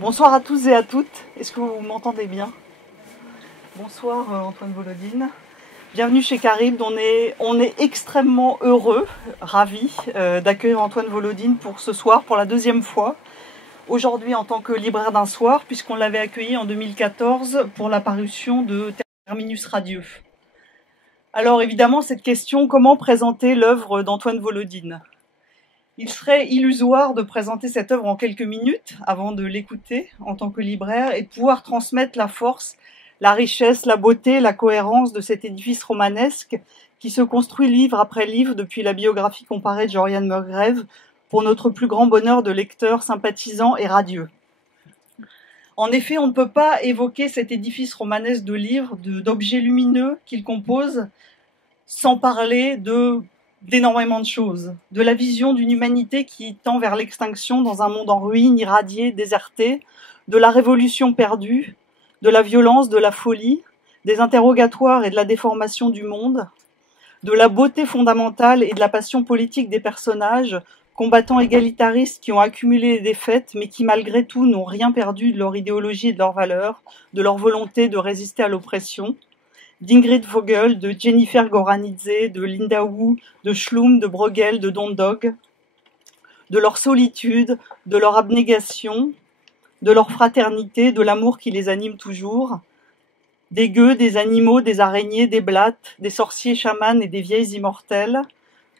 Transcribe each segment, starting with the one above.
Bonsoir à tous et à toutes. Est-ce que vous m'entendez bien? Bonsoir Antoine Volodine. Bienvenue chez Caribde. On est extrêmement heureux, ravis d'accueillir Antoine Volodine pour ce soir, pour la deuxième fois. Aujourd'hui en tant que libraire d'un soir, puisqu'on l'avait accueilli en 2014 pour la parution de Terminus Radieux. Alors évidemment, cette question, comment présenter l'œuvre d'Antoine Volodine? Il serait illusoire de présenter cette œuvre en quelques minutes avant de l'écouter en tant que libraire et de pouvoir transmettre la force, la richesse, la beauté, la cohérence de cet édifice romanesque qui se construit livre après livre depuis la biographie comparée de Joriane Murgrave pour notre plus grand bonheur de lecteurs sympathisants et radieux. En effet, on ne peut pas évoquer cet édifice romanesque de livres, d'objets lumineux qu'il compose sans parler d'énormément de choses, de la vision d'une humanité qui tend vers l'extinction dans un monde en ruine, irradié, déserté, de la révolution perdue, de la violence, de la folie, des interrogatoires et de la déformation du monde, de la beauté fondamentale et de la passion politique des personnages, combattants égalitaristes qui ont accumulé les défaites, mais qui malgré tout n'ont rien perdu de leur idéologie et de leurs valeurs, de leur volonté de résister à l'oppression, d'Ingrid Vogel, de Jennifer Goranidze, de Linda Wu, de Schlum, de Bruegel, de Don Dog, de leur solitude, de leur abnégation, de leur fraternité, de l'amour qui les anime toujours, des gueux, des animaux, des araignées, des blattes, des sorciers chamans et des vieilles immortelles,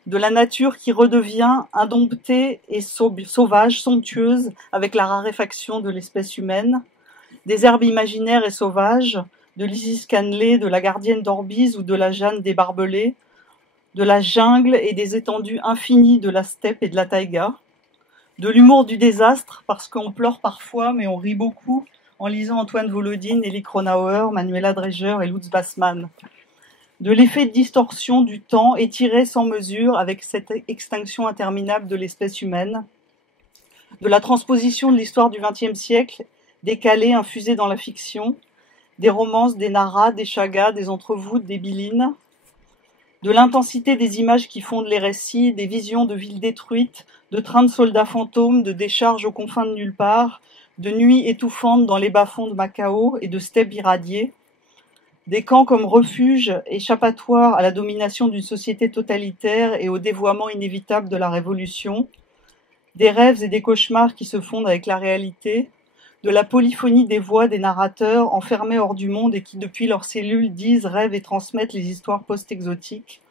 de la nature qui redevient indomptée et sauvage, somptueuse avec la raréfaction de l'espèce humaine, des herbes imaginaires et sauvages, de l'Isis Canley, de la gardienne d'Orbise ou de la Jeanne des Barbelés, de la jungle et des étendues infinies de la steppe et de la taïga, de l'humour du désastre, parce qu'on pleure parfois, mais on rit beaucoup en lisant Antoine Volodine, Elie Kronauer, Manuela Dreger et Lutz Bassmann, de l'effet de distorsion du temps étiré sans mesure avec cette extinction interminable de l'espèce humaine, de la transposition de l'histoire du XXe siècle, décalée, infusée dans la fiction, des romances, des narrats, des chagas, des entrevoûtes, des bylines, de l'intensité des images qui fondent les récits, des visions de villes détruites, de trains de soldats fantômes, de décharges aux confins de nulle part, de nuits étouffantes dans les bas-fonds de Macao et de steppes irradiées, des camps comme refuge, échappatoire à la domination d'une société totalitaire et au dévoiement inévitable de la révolution, des rêves et des cauchemars qui se fondent avec la réalité, de la polyphonie des voix des narrateurs enfermés hors du monde et qui, depuis leurs cellules, disent, rêvent et transmettent les histoires post-exotiques,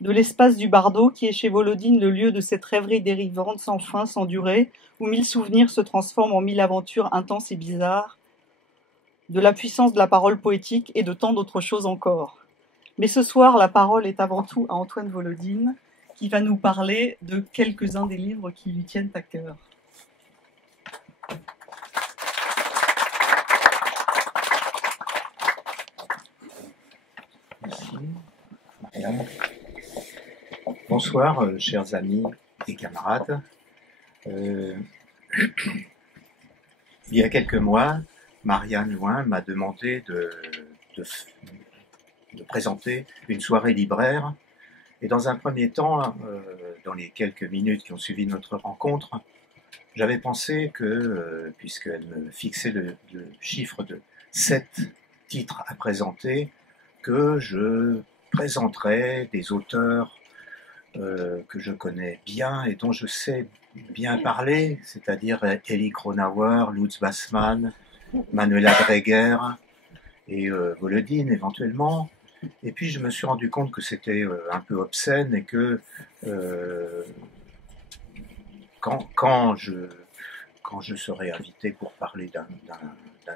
de l'espace du bardo qui est chez Volodine le lieu de cette rêverie dérivante sans fin, sans durée, où 1000 souvenirs se transforment en 1000 aventures intenses et bizarres, de la puissance de la parole poétique et de tant d'autres choses encore. Mais ce soir, la parole est avant tout à Antoine Volodine, qui va nous parler de quelques-uns des livres qui lui tiennent à cœur. Merci. Bonsoir, chers amis et camarades. Il y a quelques mois, Marianne Loin m'a demandé de présenter une soirée libraire. Et dans un premier temps, dans les quelques minutes qui ont suivi notre rencontre, j'avais pensé que, puisqu'elle me fixait le chiffre de 7 titres à présenter, que je présenterai des auteurs que je connais bien et dont je sais bien parler, c'est-à-dire Elie Kronauer, Lutz Bassmann, Manuela Dreger et Volodine éventuellement. Et puis je me suis rendu compte que c'était un peu obscène et que quand je serai invité pour parler d'un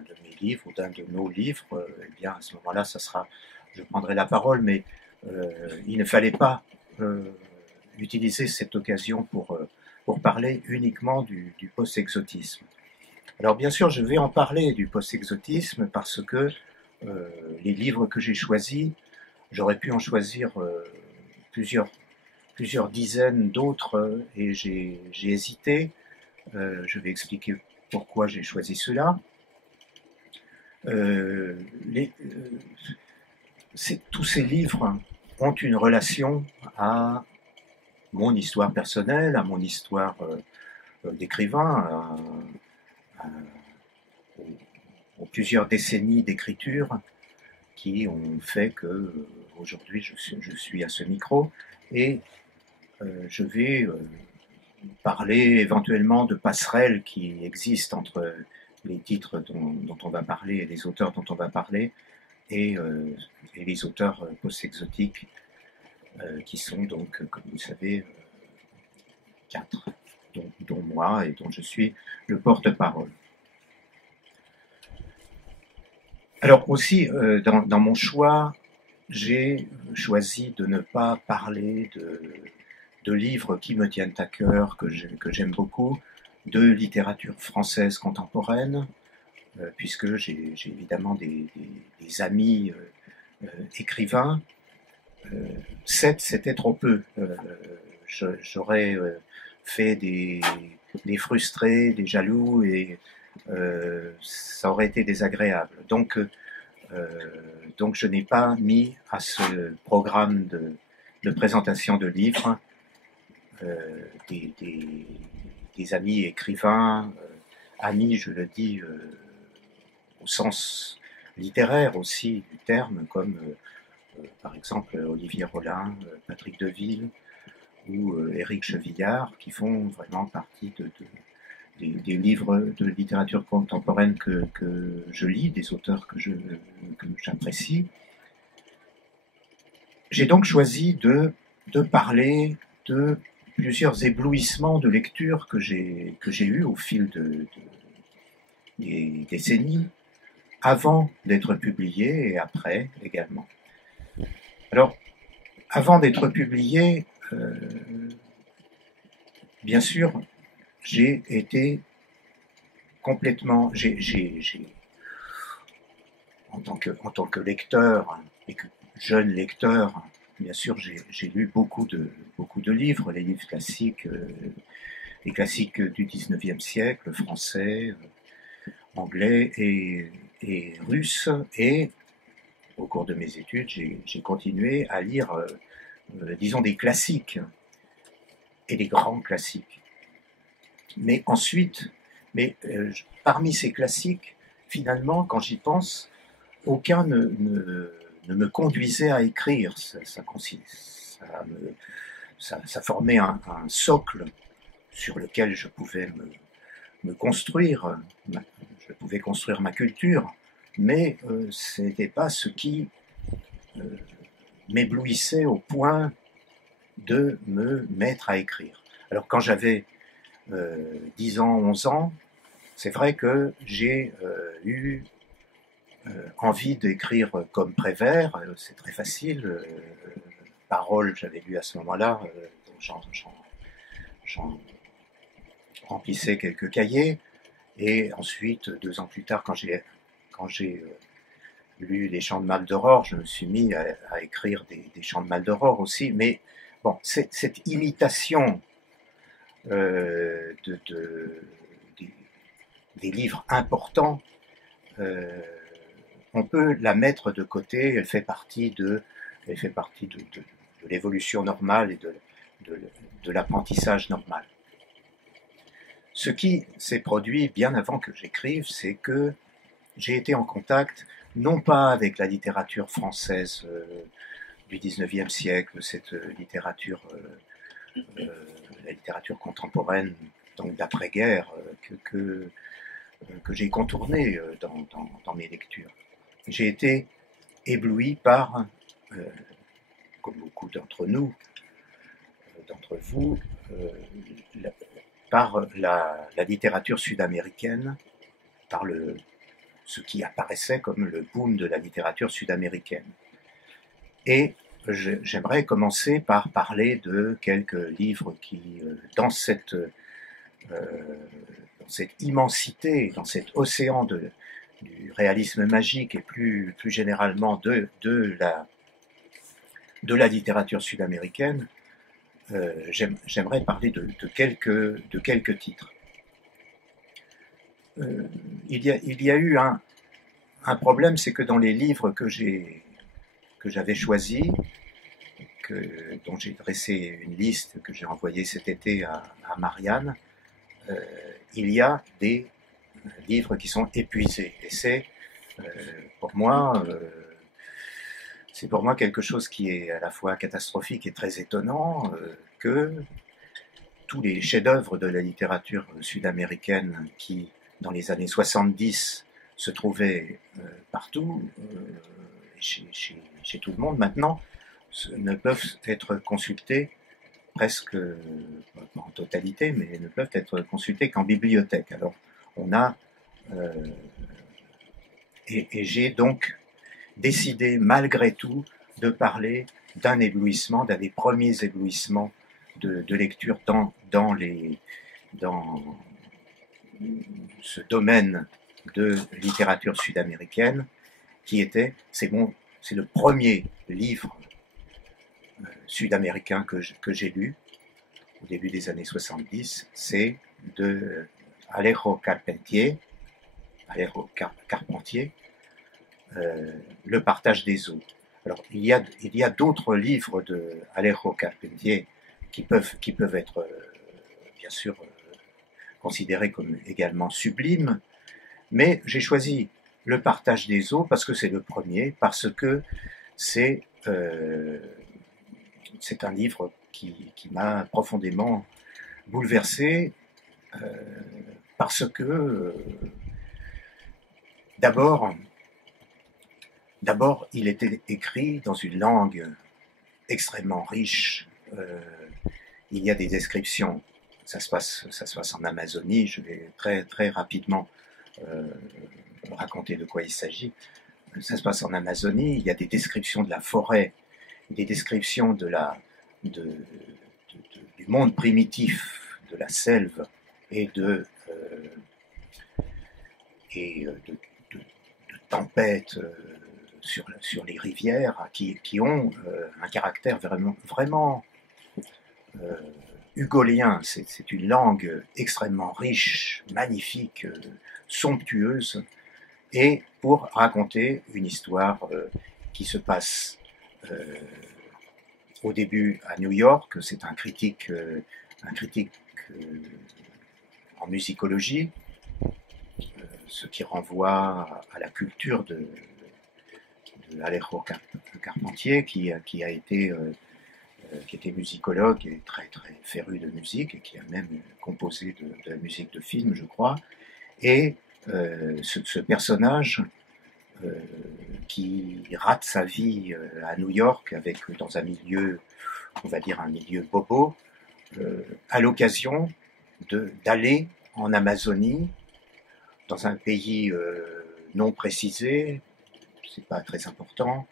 de mes livres ou d'un de nos livres, eh bien à ce moment-là, je prendrai la parole, mais il ne fallait pas utiliser cette occasion pour parler uniquement du post-exotisme. Alors bien sûr, je vais en parler du post-exotisme parce que les livres que j'ai choisis, j'aurais pu en choisir plusieurs dizaines d'autres et j'ai hésité. Je vais expliquer pourquoi j'ai choisi cela. Tous ces livres ont une relation à mon histoire personnelle, à mon histoire d'écrivain, aux plusieurs décennies d'écriture qui ont fait que aujourd'hui je suis à ce micro et je vais parler éventuellement de passerelles qui existent entre les titres dont on va parler et les auteurs dont on va parler et les auteurs post-exotiques qui sont donc, comme vous le savez, 4, dont moi et dont je suis le porte-parole. Alors aussi, dans mon choix, j'ai choisi de ne pas parler de livres qui me tiennent à cœur, que j'aime beaucoup, de littérature française contemporaine, puisque j'ai évidemment des amis écrivains. 7, c'était trop peu. J'aurais fait des frustrés, des jaloux, et ça aurait été désagréable. Donc je n'ai pas mis à ce programme de présentation de livres des amis écrivains, amis, je le dis au sens littéraire aussi du terme, comme par exemple Olivier Rollin, Patrick Deville ou Éric Chevillard, qui font vraiment partie des livres de littérature contemporaine que je lis, des auteurs que j'apprécie. J'ai donc choisi de parler de plusieurs éblouissements de lecture que j'ai eus au fil des décennies, avant d'être publiés et après également. Alors, avant d'être publié, bien sûr, j'ai été complètement, en tant que lecteur et que jeune lecteur, bien sûr, j'ai lu beaucoup de livres, les livres classiques, les classiques du 19e siècle, français, anglais et russe, et au cours de mes études, j'ai continué à lire, disons, des classiques et des grands classiques. Mais ensuite, parmi ces classiques, finalement, quand j'y pense, aucun ne me conduisait à écrire. Ça formait un socle sur lequel je pouvais me construire. Je pouvais construire ma culture, mais ce n'était pas ce qui m'éblouissait au point de me mettre à écrire. Alors quand j'avais 10 ans, 11 ans, c'est vrai que j'ai eu envie d'écrire comme Prévert, c'est très facile. Paroles, j'avais lu à ce moment-là, j'en remplissais quelques cahiers, et ensuite, 2 ans plus tard, quand j'ai lu Les Chants de Maldoror, je me suis mis à écrire des Chants de Maldoror aussi, mais bon, cette imitation des livres importants, on peut la mettre de côté, elle fait partie de l'évolution normale et de l'apprentissage normal. Ce qui s'est produit bien avant que j'écrive, c'est que j'ai été en contact non pas avec la littérature française du 19e siècle, cette littérature, la littérature contemporaine, donc d'après-guerre, que j'ai contournée dans mes lectures. J'ai été ébloui par, comme beaucoup d'entre nous, d'entre vous, par la littérature sud-américaine, par ce qui apparaissait comme le boom de la littérature sud-américaine. Et j'aimerais commencer par parler de quelques livres qui, dans cette immensité, dans cet océan du réalisme magique et plus généralement de la littérature sud-américaine, j'aimerais parler de quelques titres. Il y a eu un problème, c'est que dans les livres que j'avais choisis, dont j'ai dressé une liste que j'ai envoyée cet été à Marianne, il y a des livres qui sont épuisés. Et c'est pour moi quelque chose qui est à la fois catastrophique et très étonnant, que tous les chefs-d'œuvre de la littérature sud-américaine qui, dans les années 70, se trouvaient partout, chez tout le monde maintenant, ne peuvent être consultés presque, pas en totalité, mais ne peuvent être consultés qu'en bibliothèque. Alors, on a... et j'ai donc décidé, malgré tout, de parler d'un éblouissement, d'un des premiers éblouissements de lecture dans ce domaine de littérature sud-américaine, qui était, c'est le premier livre sud-américain que j'ai lu au début des années 70, c'est de Alejo Carpentier, Le partage des eaux. Alors, il y a d'autres livres de Alejo Carpentier qui peuvent être, bien sûr, considérés comme également sublimes, mais j'ai choisi Le partage des eaux parce que c'est le premier, parce que c'est un livre qui m'a profondément bouleversé, parce que d'abord, il était écrit dans une langue extrêmement riche. Il y a des descriptions. Ça se passe en Amazonie. Je vais très, très rapidement raconter de quoi il s'agit. Ça se passe en Amazonie. Il y a des descriptions de la forêt, des descriptions du monde primitif, de la selve et de tempêtes sur les rivières qui ont un caractère vraiment hugolien. C'est une langue extrêmement riche, magnifique, somptueuse, et pour raconter une histoire qui se passe au début à New York. C'est un critique en musicologie, ce qui renvoie à la culture de Alejo Carpentier, qui était musicologue et très très féru de musique, et qui a même composé de la musique de film, je crois. Et ce personnage qui rate sa vie à New York, dans un milieu, on va dire un milieu bobo, a l'occasion d'aller en Amazonie, dans un pays non précisé, c'est pas très important,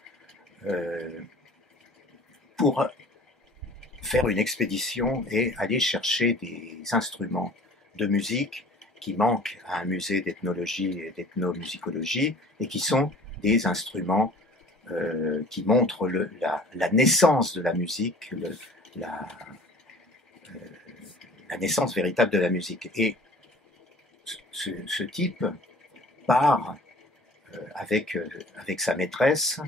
pour faire une expédition et aller chercher des instruments de musique qui manquent à un musée d'ethnologie et d'ethnomusicologie, et qui sont des instruments qui montrent la naissance de la musique, la naissance véritable de la musique. Et ce type part avec sa maîtresse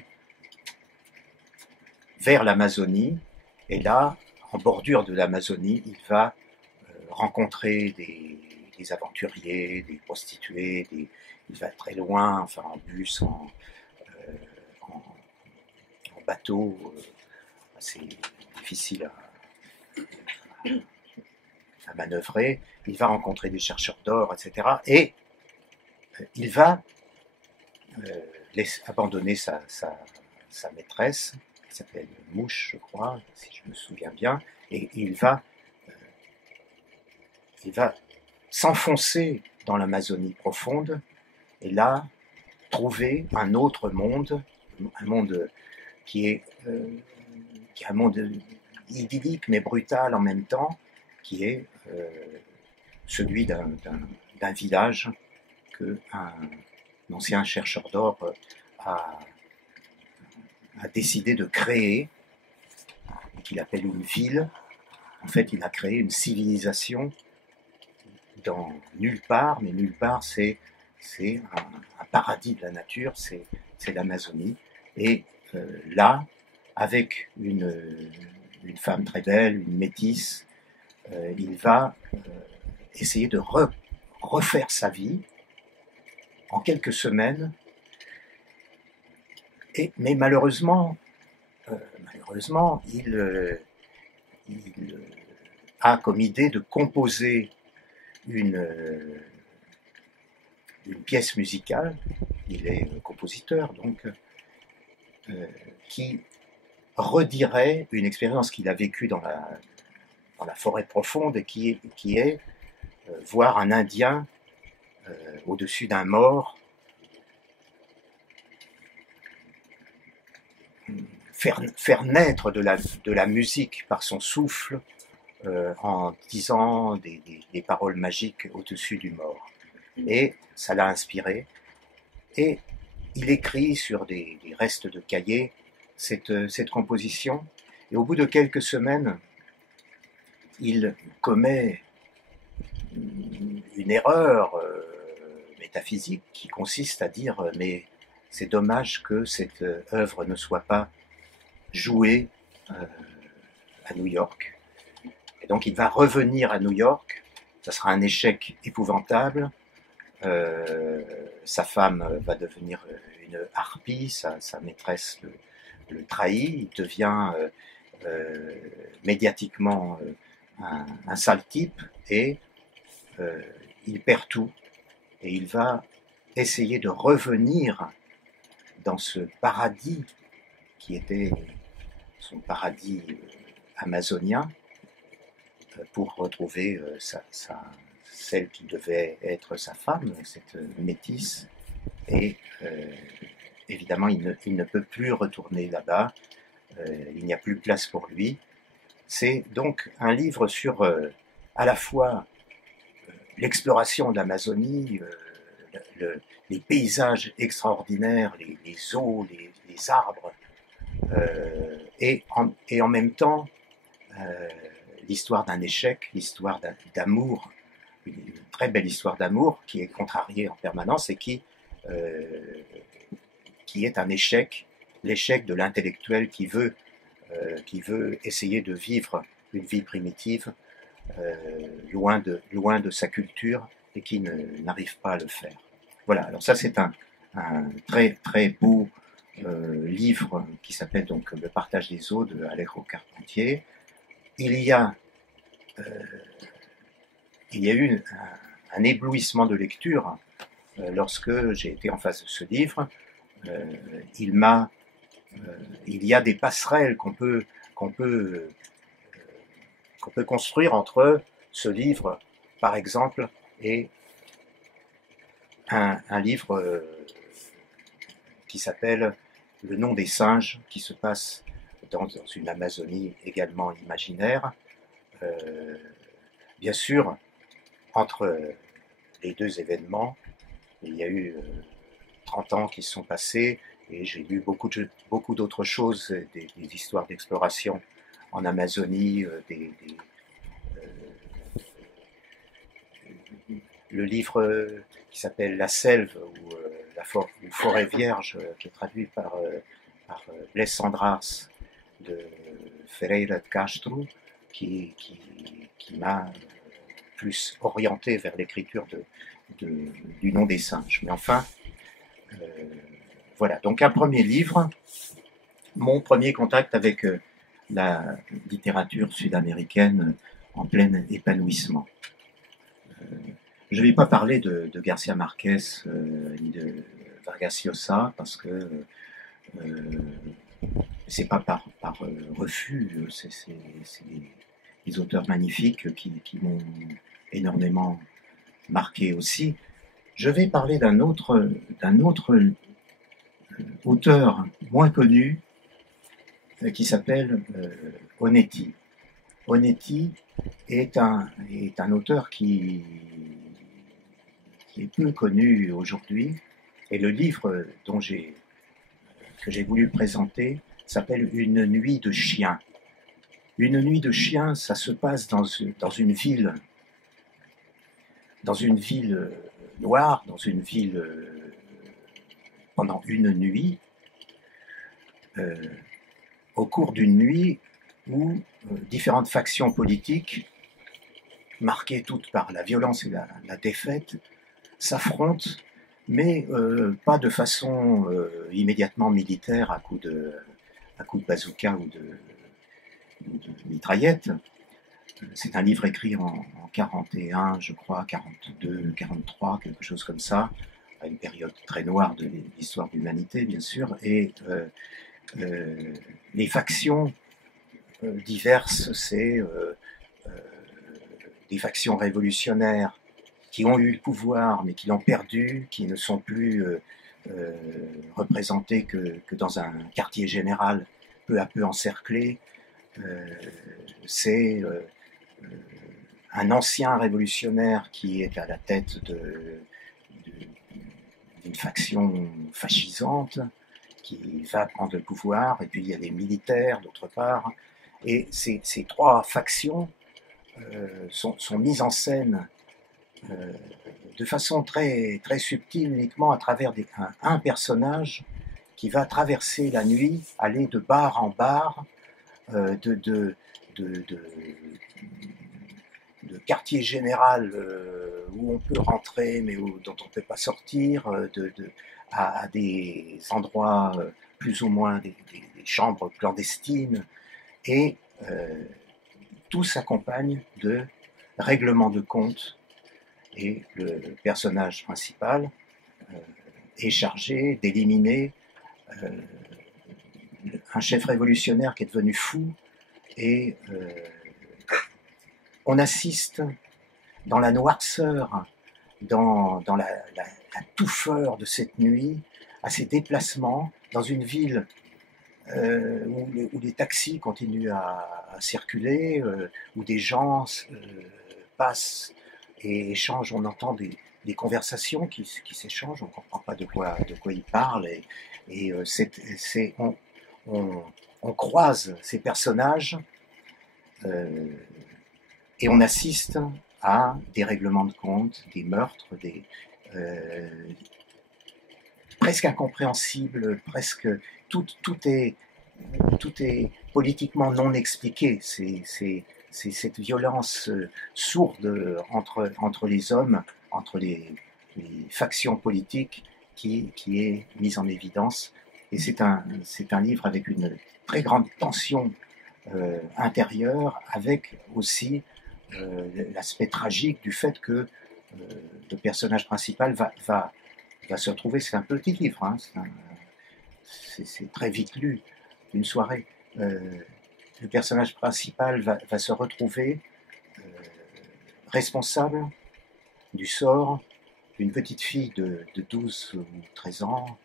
vers l'Amazonie, et là, en bordure de l'Amazonie, il va rencontrer des aventuriers, des prostituées, il va très loin, enfin en bus, en bateau, assez difficile à manœuvrer. Il va rencontrer des chercheurs d'or, etc. Et il va abandonner sa maîtresse, qui s'appelle Mouche, je crois, si je me souviens bien, et il va s'enfoncer dans l'Amazonie profonde, et là, trouver un autre monde, un monde qui est un monde idyllique mais brutal en même temps, qui est celui d'un village qu'un ancien chercheur d'or a décidé de créer, qu'il appelle une ville. En fait, il a créé une civilisation dans nulle part, mais nulle part, c'est un paradis de la nature, c'est l'Amazonie. Et là, avec une femme très belle, une métisse, il va essayer de refaire sa vie, en quelques semaines. Mais malheureusement, il a comme idée de composer une pièce musicale, il est compositeur donc, qui redirait une expérience qu'il a vécue dans la forêt profonde et qui est voir un Indien au-dessus d'un mort, faire naître de la musique par son souffle en disant des paroles magiques au-dessus du mort. Et ça l'a inspiré. Et il écrit sur des restes de cahiers cette composition. Et au bout de quelques semaines, il commet une erreur métaphysique qui consiste à dire mais c'est dommage que cette œuvre ne soit pas jouée à New York. Et donc il va revenir à New York, ça sera un échec épouvantable, sa femme va devenir une harpie, sa maîtresse le trahit, il devient médiatiquement un sale type et il perd tout et il va essayer de revenir dans ce paradis qui était son paradis amazonien pour retrouver celle qui devait être sa femme, cette métisse, et évidemment il ne peut plus retourner là-bas, il n'y a plus de place pour lui. C'est donc un livre sur à la fois l'exploration de l'Amazonie, les paysages extraordinaires, les eaux, les arbres, et en même temps l'histoire d'un échec, l'histoire d'amour, une très belle histoire d'amour qui est contrariée en permanence et qui est un échec, l'échec de l'intellectuel qui veut essayer de vivre une vie primitive loin de sa culture et qui n'arrive pas à le faire. Voilà, alors ça c'est un très très beau livre qui s'appelle donc Le partage des eaux de Alejo Carpentier. Il y a eu un éblouissement de lecture lorsque j'ai été en face de ce livre. Il y a des passerelles qu'on peut construire entre ce livre, par exemple, et un livre qui s'appelle Le nom des singes, qui se passe dans une Amazonie également imaginaire. Bien sûr, entre les deux événements, il y a eu 30 ans qui se sont passés et j'ai lu beaucoup d'autres choses, des histoires d'exploration en Amazonie, le livre qui s'appelle La Selve ou Forêt Vierge, qui est traduit par Blaise Sandras de Ferreira de Castro, qui m'a plus orienté vers l'écriture du nom des singes. Mais enfin, voilà. Donc un premier livre, mon premier contact avec la littérature sud-américaine en plein épanouissement. Je ne vais pas parler de Garcia Marquez ni de Vargas Llosa parce que c'est pas par refus, c'est des auteurs magnifiques qui m'ont énormément marqué aussi. Je vais parler d'un autre auteur moins connu qui s'appelle Onetti. Onetti est un auteur qui est peu connu aujourd'hui, et le livre que j'ai voulu présenter s'appelle Une nuit de chien. Une nuit de chien, ça se passe dans une ville noire, dans une ville pendant une nuit, au cours d'une nuit où différentes factions politiques, marquées toutes par la violence et la défaite, s'affrontent mais pas de façon immédiatement militaire à coup de bazooka ou de mitraillette. C'est un livre écrit en 41, je crois, 42, 43, quelque chose comme ça, à une période très noire de l'histoire de l'humanité, bien sûr, et les factions diverses, c'est des factions révolutionnaires qui ont eu le pouvoir mais qui l'ont perdu, qui ne sont plus représentées que dans un quartier général peu à peu encerclé. C'est un ancien révolutionnaire qui est à la tête d'une faction fascisante qui va prendre le pouvoir, et puis il y a des militaires d'autre part, et ces trois factions sont mises en scène de façon très, très subtile, uniquement à travers un personnage qui va traverser la nuit, aller de bar en bar, de quartier général où on peut rentrer mais dont on ne peut pas sortir, à des endroits plus ou moins des chambres clandestines, et tout s'accompagne de règlements de compte, et le personnage principal est chargé d'éliminer un chef révolutionnaire qui est devenu fou, et on assiste dans la noirceur, dans la touffeur de cette nuit, à ces déplacements dans une ville où les taxis continuent à circuler, où des gens passent et échangent. On entend des conversations qui s'échangent, on ne comprend pas de quoi ils parlent, et on croise ces personnages et on assiste à des règlements de compte, des meurtres, presque incompréhensibles, presque tout est politiquement non expliqué. C'est cette violence sourde entre les hommes, entre les factions politiques qui est mise en évidence. Et c'est un livre avec une très grande tension intérieure, avec aussi l'aspect tragique du fait que le personnage principal va se retrouver. C'est un petit livre, hein, c'est très vite lu, une soirée. Le personnage principal va se retrouver responsable du sort d'une petite fille de 12 ou 13 ans,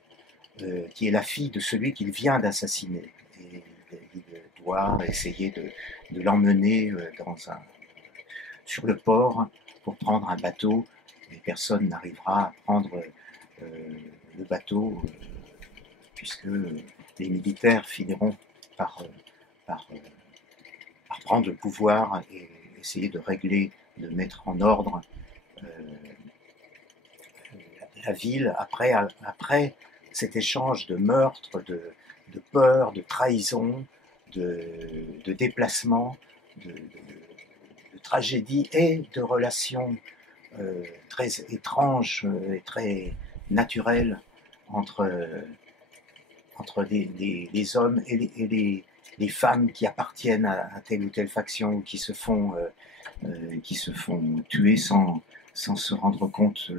qui est la fille de celui qu'il vient d'assassiner. Et il doit essayer de l'emmener sur le port pour prendre un bateau, et personne n'arrivera à prendre le bateau, puisque les militaires finiront par prendre le pouvoir et essayer de régler, de mettre en ordre la ville après cet échange de meurtres, de peur, de trahison, de déplacement, de tragédie et de relations très étranges et très naturelles entre les hommes et les femmes qui appartiennent à telle ou telle faction, qui se font tuer sans se rendre compte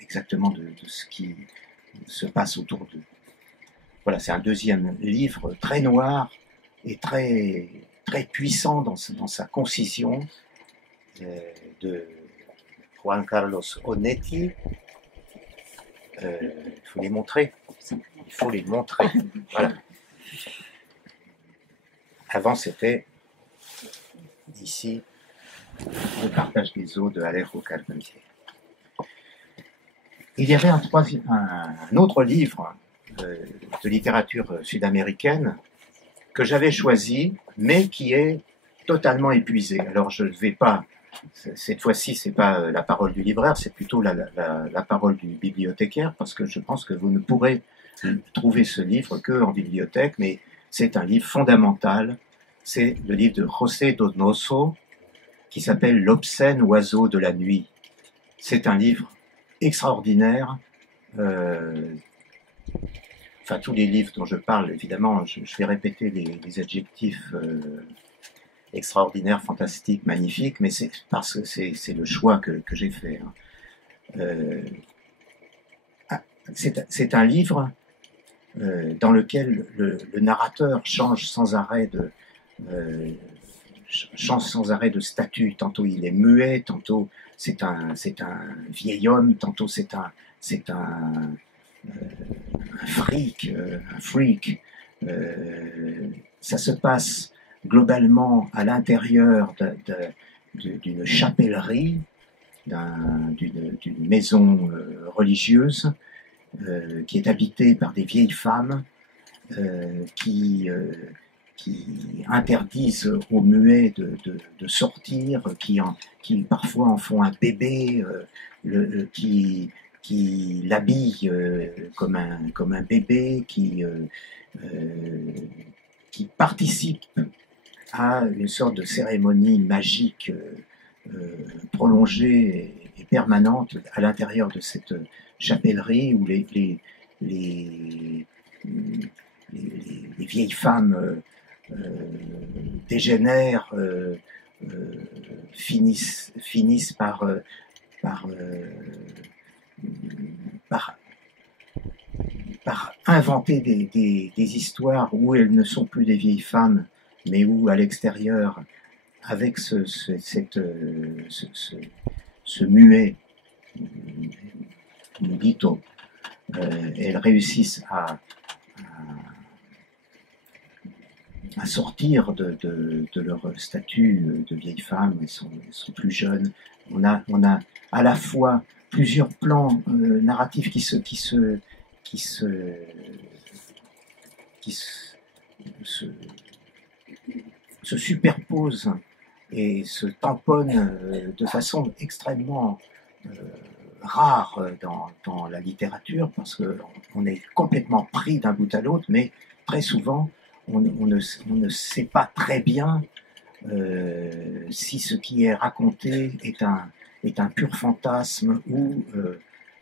exactement de ce qui se passe autour d'eux. Voilà, c'est un deuxième livre très noir et très, très puissant dans sa concision, de Juan Carlos Onetti. Il faut les montrer. Il faut les montrer. Voilà. Avant, c'était ici le partage des eaux de Alejo Carpentier. Il y avait un autre livre de littérature sud-américaine que j'avais choisi, mais qui est totalement épuisé. Alors je ne vais pas, cette fois-ci, c'est pas la parole du libraire, c'est plutôt la parole du bibliothécaire, parce que je pense que vous ne pourrez trouver ce livre qu'en bibliothèque, mais c'est un livre fondamental. C'est le livre de José Donoso qui s'appelle L'obscène oiseau de la nuit. C'est un livre extraordinaire. Enfin, tous les livres dont je parle, évidemment, je vais répéter les adjectifs extraordinaire, fantastique, magnifique, mais c'est parce que c'est le choix que j'ai fait. C'est un livre dans lequel le narrateur change sans arrêt de statut. Tantôt il est muet, tantôt c'est un vieil homme, tantôt c'est un freak. Ça se passe globalement à l'intérieur d'une chapellerie, d'une maison religieuse qui est habitée par des vieilles femmes qui interdisent aux muets de sortir, qui parfois en font un bébé, qui l'habillent comme un bébé, qui participe à une sorte de cérémonie magique prolongée et permanente à l'intérieur de cette chapellerie où les vieilles femmes dégénèrent, finissent par inventer des histoires où elles ne sont plus des vieilles femmes, mais où à l'extérieur, avec ce muet, nous dit-on, elles réussissent à sortir de leur statut de vieille femme. Elles sont plus jeunes. On a à la fois plusieurs plans narratifs qui se superposent et se tamponnent de façon extrêmement rare dans la littérature, parce qu'on est complètement pris d'un bout à l'autre, mais très souvent on ne sait pas très bien si ce qui est raconté est un pur fantasme ou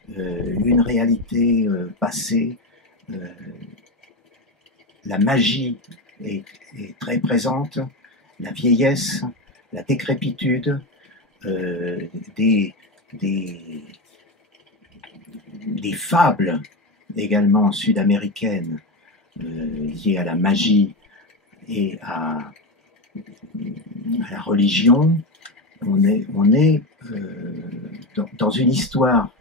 une réalité passée. La magie est très présente, la vieillesse, la décrépitude, des fables également sud-américaines liées à la magie et à la religion. On est dans une histoire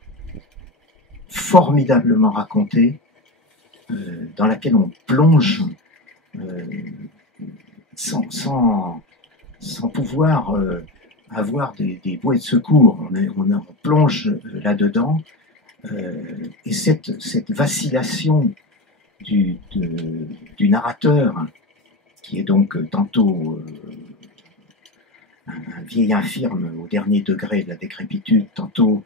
formidablement racontée, dans laquelle on plonge sans pouvoir avoir des bouées de secours. On plonge là-dedans, et cette vacillation du narrateur, qui est donc tantôt un vieil infirme au dernier degré de la décrépitude, tantôt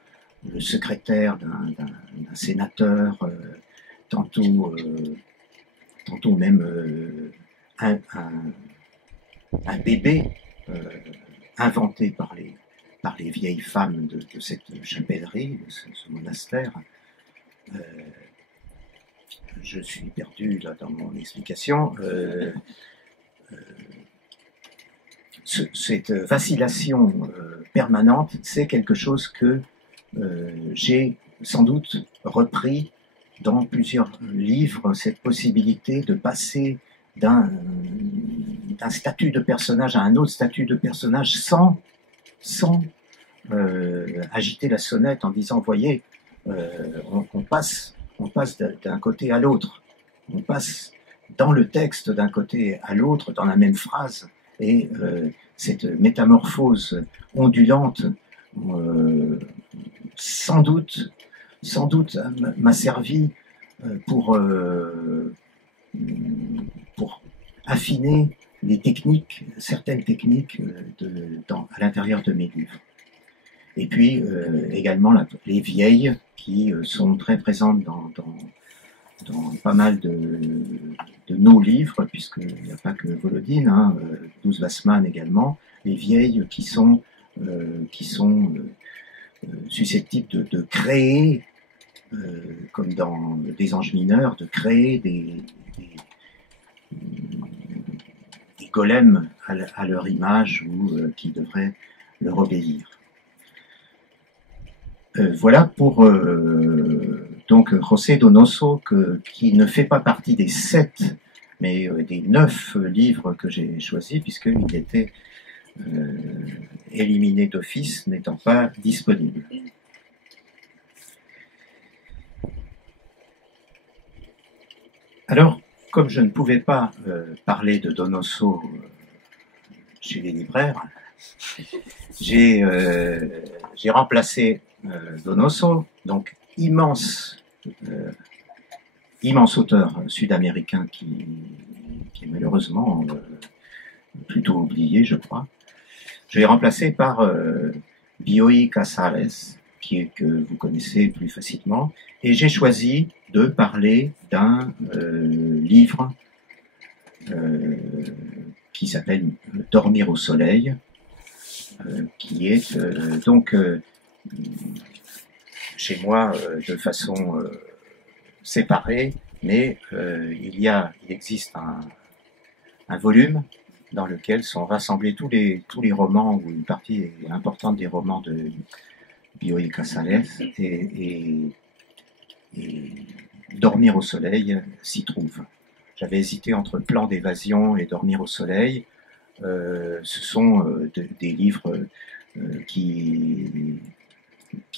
le secrétaire d'un sénateur, tantôt même un bébé inventé par les vieilles femmes de cette chapellerie, de ce monastère. Je suis perdu là dans mon explication. Cette vacillation permanente, c'est quelque chose que j'ai sans doute repris dans plusieurs livres, cette possibilité de passer d'un statut de personnage à un autre statut de personnage sans agiter la sonnette en disant, voyez, on passe d'un côté à l'autre, on passe dans le texte d'un côté à l'autre, dans la même phrase, et cette métamorphose ondulante sans doute m'a servi pour affiner certaines techniques à l'intérieur de mes livres. Et puis également les vieilles qui sont très présentes dans pas mal de nos livres, puisqu'il n'y a pas que Volodine, Douze Wassmann également, les vieilles qui sont susceptible de créer, comme dans des anges mineurs, de créer des golems à leur image ou qui devraient leur obéir. Voilà pour donc José Donoso, qui ne fait pas partie des 7, mais des 9 livres que j'ai choisis, puisqu'il était éliminé d'office, n'étant pas disponible. Alors, comme je ne pouvais pas parler de Donoso chez les libraires, j'ai remplacé Donoso, donc immense auteur sud-américain qui est malheureusement plutôt oublié, je crois. Je l'ai remplacé par Bioy Casares, que vous connaissez plus facilement, et j'ai choisi de parler d'un livre qui s'appelle Dormir au soleil, qui est donc chez moi de façon séparée, mais il existe un volume dans lequel sont rassemblés tous les romans, ou une partie importante des romans de Bioy Casares, et Dormir au soleil s'y trouve. J'avais hésité entre Plan d'évasion et Dormir au soleil. Ce sont des livres qui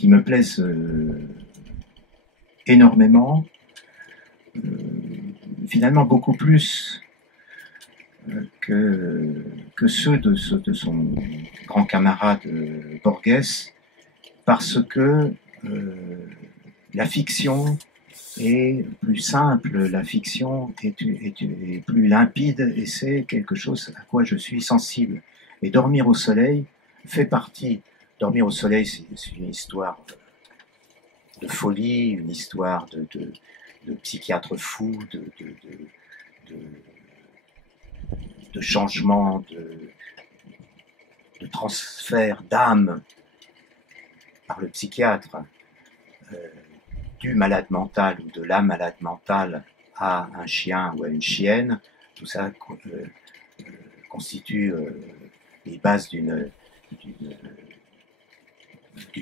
me plaisent énormément, finalement beaucoup plus que ceux de son grand camarade Borges, parce que la fiction est plus simple, la fiction est plus limpide, et c'est quelque chose à quoi je suis sensible. Et Dormir au soleil fait partie. Dormir au soleil, c'est une histoire de folie, une histoire de psychiatre fou, de changement, de transfert d'âme par le psychiatre du malade mental ou de la malade mentale à un chien ou à une chienne. Tout ça constitue les bases d'une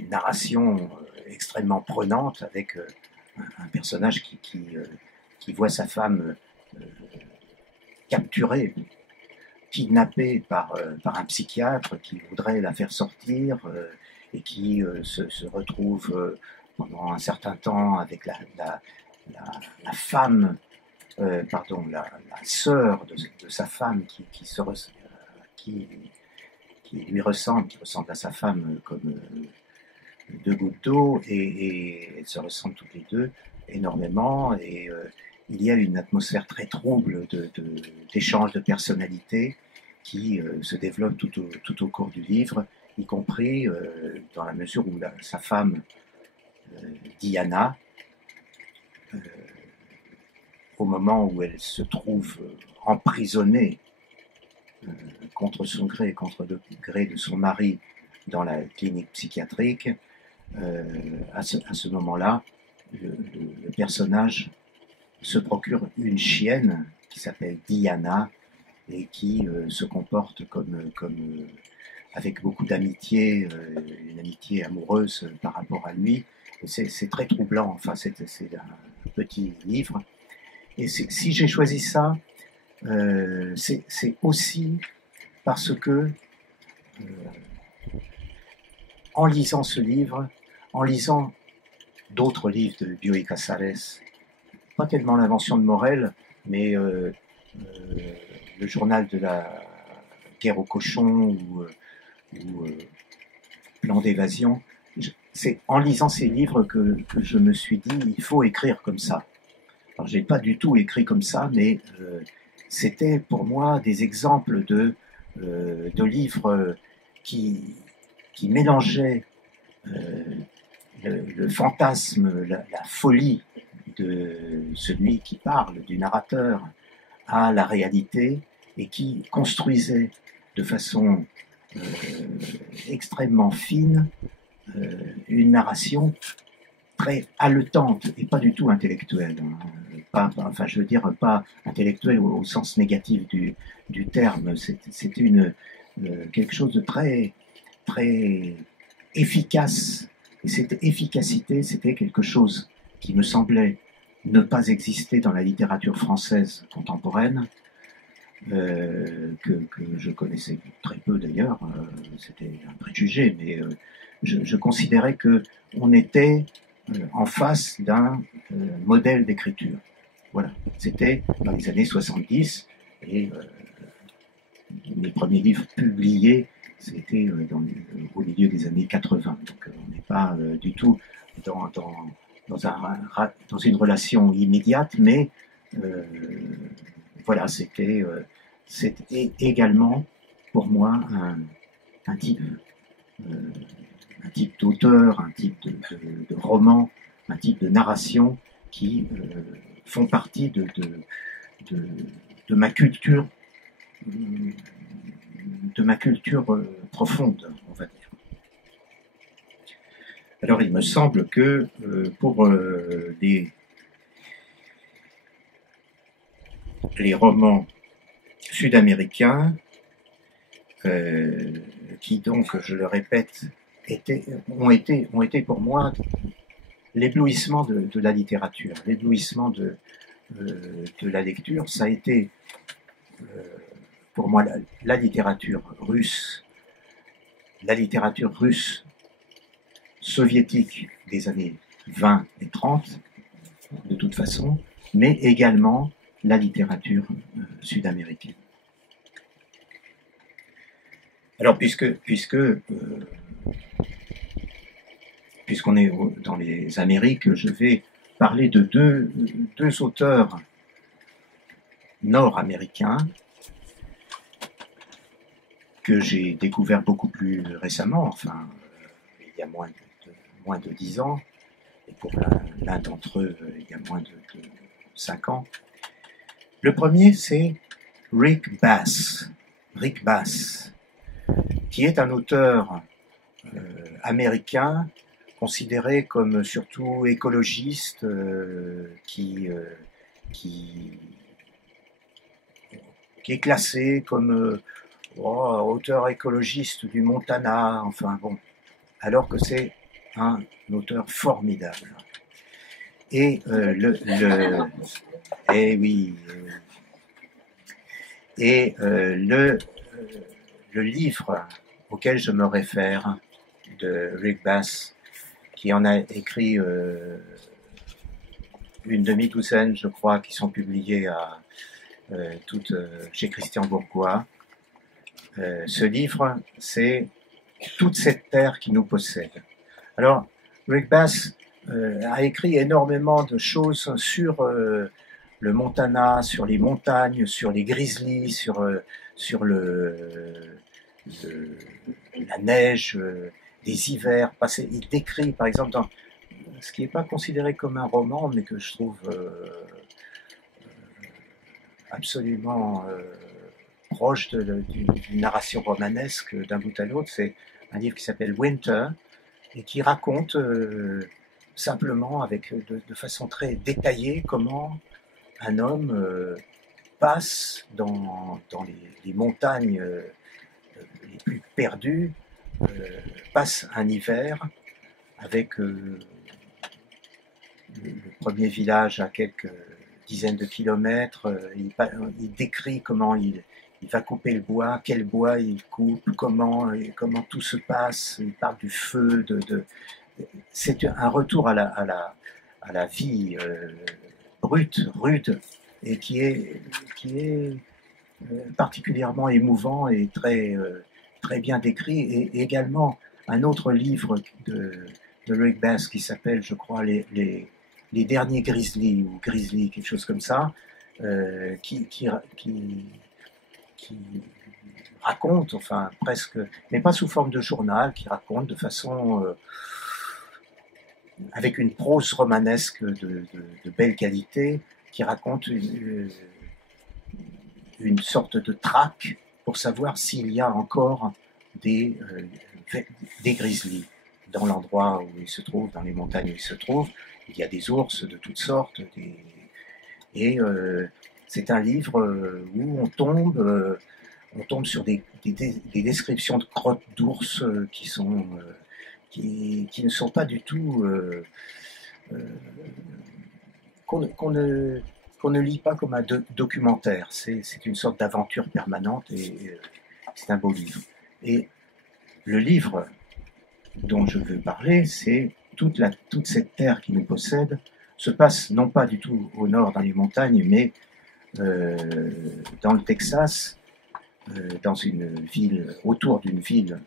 narration extrêmement prenante, avec un personnage qui voit sa femme capturée, kidnappée par un psychiatre qui voudrait la faire sortir, et qui se retrouve pendant un certain temps avec la femme, la sœur de sa femme qui lui ressemble, qui ressemble à sa femme comme deux gouttes d'eau, et elles se ressemblent toutes les deux énormément, et il y a une atmosphère très trouble d'échange de personnalités qui se développe tout au cours du livre, y compris dans la mesure où sa femme, Diana, au moment où elle se trouve emprisonnée contre son gré, contre le gré de son mari dans la clinique psychiatrique, à ce moment-là, le personnage se procure une chienne qui s'appelle Diana, et qui se comporte avec beaucoup d'amitié, une amitié amoureuse par rapport à lui. C'est très troublant. Enfin, c'est un petit livre. Et si j'ai choisi ça, c'est aussi parce que en lisant ce livre, en lisant d'autres livres de Bioy Casares, pas tellement l'invention de Morel, mais le journal de la guerre aux cochons ou Plan d'évasion, c'est en lisant ces livres que je me suis dit, il faut écrire comme ça. Alors, j'ai pas du tout écrit comme ça, mais c'était pour moi des exemples de livres qui mélangeaient le fantasme, la folie de celui qui parle, du narrateur, à la réalité, et qui construisait de façon extrêmement fine une narration très haletante et pas du tout intellectuelle. Enfin, je veux dire, pas intellectuelle au sens négatif du terme. C'était quelque chose de très, très efficace. Et cette efficacité, c'était quelque chose qui me semblait ne pas exister dans la littérature française contemporaine, que je connaissais très peu d'ailleurs. C'était un préjugé, mais je considérais qu'on était en face d'un modèle d'écriture. Voilà, c'était dans les années 70 et les premiers livres publiés, c'était au milieu des années 80. Donc on n'est pas du tout dans une relation immédiate, mais voilà, c'était également pour moi un type d'auteur, un type de roman, un type de narration qui font partie de ma culture, profonde, on va dire. Alors il me semble que pour les romans sud-américains, qui donc, je le répète, ont été pour moi l'éblouissement de la littérature, l'éblouissement de la lecture. Ça a été pour moi la littérature russe soviétique des années 20 et 30, de toute façon, mais également la littérature sud-américaine. Alors, puisqu'on est dans les Amériques, je vais parler de deux auteurs nord-américains que j'ai découverts beaucoup plus récemment, enfin, il y a moins de 10 ans, et pour l'un d'entre eux, il y a moins de 5 ans. Le premier, c'est Rick Bass, qui est un auteur américain considéré comme surtout écologiste, qui est classé comme auteur écologiste du Montana, enfin bon, alors que c'est un auteur formidable. Et le livre auquel je me réfère de Rick Bass, qui en a écrit une demi-douzaine, je crois, qui sont publiées toutes chez Christian Bourgois. Ce livre, c'est toute cette terre qui nous possède. Alors, Rick Bass a écrit énormément de choses sur le Montana, sur les montagnes, sur les grizzlies, sur la neige, des hivers passés. Il décrit, par exemple, dans ce qui n'est pas considéré comme un roman, mais que je trouve absolument proche d'une narration romanesque d'un bout à l'autre, c'est un livre qui s'appelle Winter, et qui raconte simplement, de façon très détaillée, comment un homme passe dans les montagnes les plus perdues, passe un hiver avec le premier village à quelques dizaines de kilomètres. Il décrit comment il va couper le bois, quel bois il coupe, comment tout se passe. Il parle du feu. C'est un retour à la vie brute, rude, et qui est particulièrement émouvant et très bien décrit. Et également un autre livre de Rick Bass qui s'appelle, je crois, les derniers Grizzlies, ou Grizzly, quelque chose comme ça, qui raconte, enfin presque, mais pas sous forme de journal, qui raconte de façon avec une prose romanesque de belle qualité, qui raconte une sorte de traque pour savoir s'il y a encore des grizzlies dans l'endroit où il se trouve, dans les montagnes où il se trouve. Il y a des ours de toutes sortes. Et c'est un livre où on tombe sur des descriptions de grottes d'ours qui ne sont pas du tout... qu'on ne lit pas comme un documentaire. C'est une sorte d'aventure permanente et c'est un beau livre. Et le livre dont je veux parler, c'est toute cette terre qui nous possède se passe non pas du tout au nord dans les montagnes, mais dans le Texas, dans une ville, autour d'une ville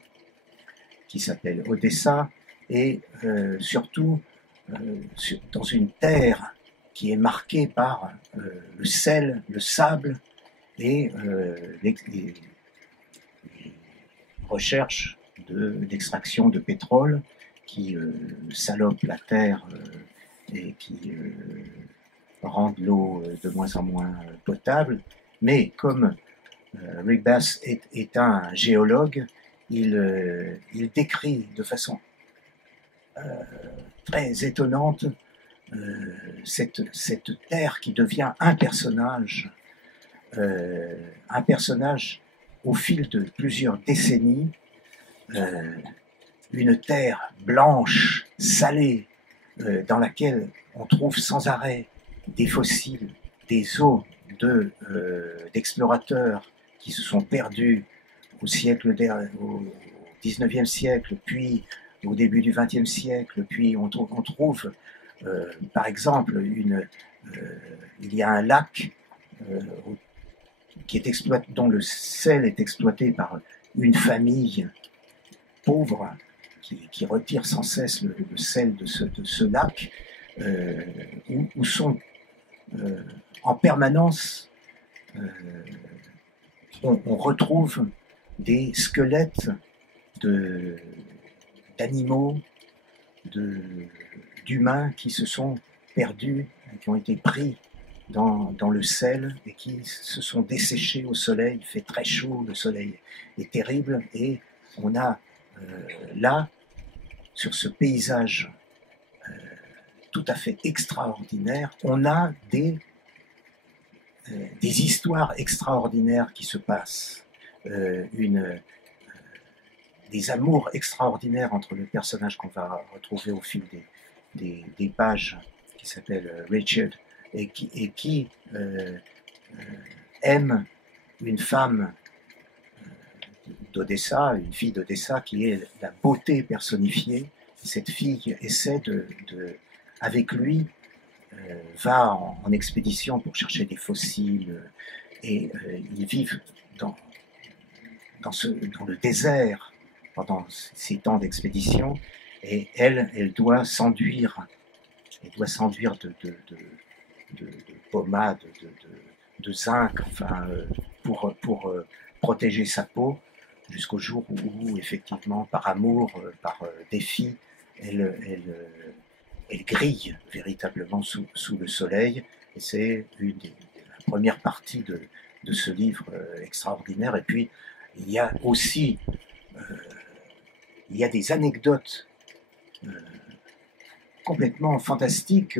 qui s'appelle Odessa, et surtout dans une terre qui est marquée par le sel, le sable et les recherches d'extraction de pétrole qui salopent la terre et qui rendent l'eau de moins en moins potable. Mais comme Rick Bass est un géologue, il décrit de façon très étonnante cette terre qui devient un personnage au fil de plusieurs décennies, une terre blanche, salée, dans laquelle on trouve sans arrêt des fossiles, des os d'explorateurs qui se sont perdus au 19e siècle, puis au début du 20e siècle, puis on trouve par exemple, il y a un lac dont le sel est exploité par une famille pauvre qui retire sans cesse le sel de ce lac, où sont en permanence, on retrouve des squelettes d'animaux, d'humains qui se sont perdus, qui ont été pris dans le sel et qui se sont desséchés au soleil. Il fait très chaud, le soleil est terrible, et on a là, sur ce paysage tout à fait extraordinaire, on a des histoires extraordinaires qui se passent, des amours extraordinaires entre le personnage qu'on va retrouver au fil des pages, qui s'appelle Richard, et qui aime une femme d'Odessa, une fille d'Odessa qui est la beauté personnifiée. Cette fille essaie avec lui, va en expédition pour chercher des fossiles, et ils vivent dans le désert pendant ces temps d'expédition, et elle doit s'enduire de pommade, de zinc, enfin, pour protéger sa peau, jusqu'au jour où effectivement, par amour, par défi, elle grille véritablement sous le soleil. Et c'est la première partie de ce livre extraordinaire. Et puis, il y a aussi des anecdotes complètement fantastiques,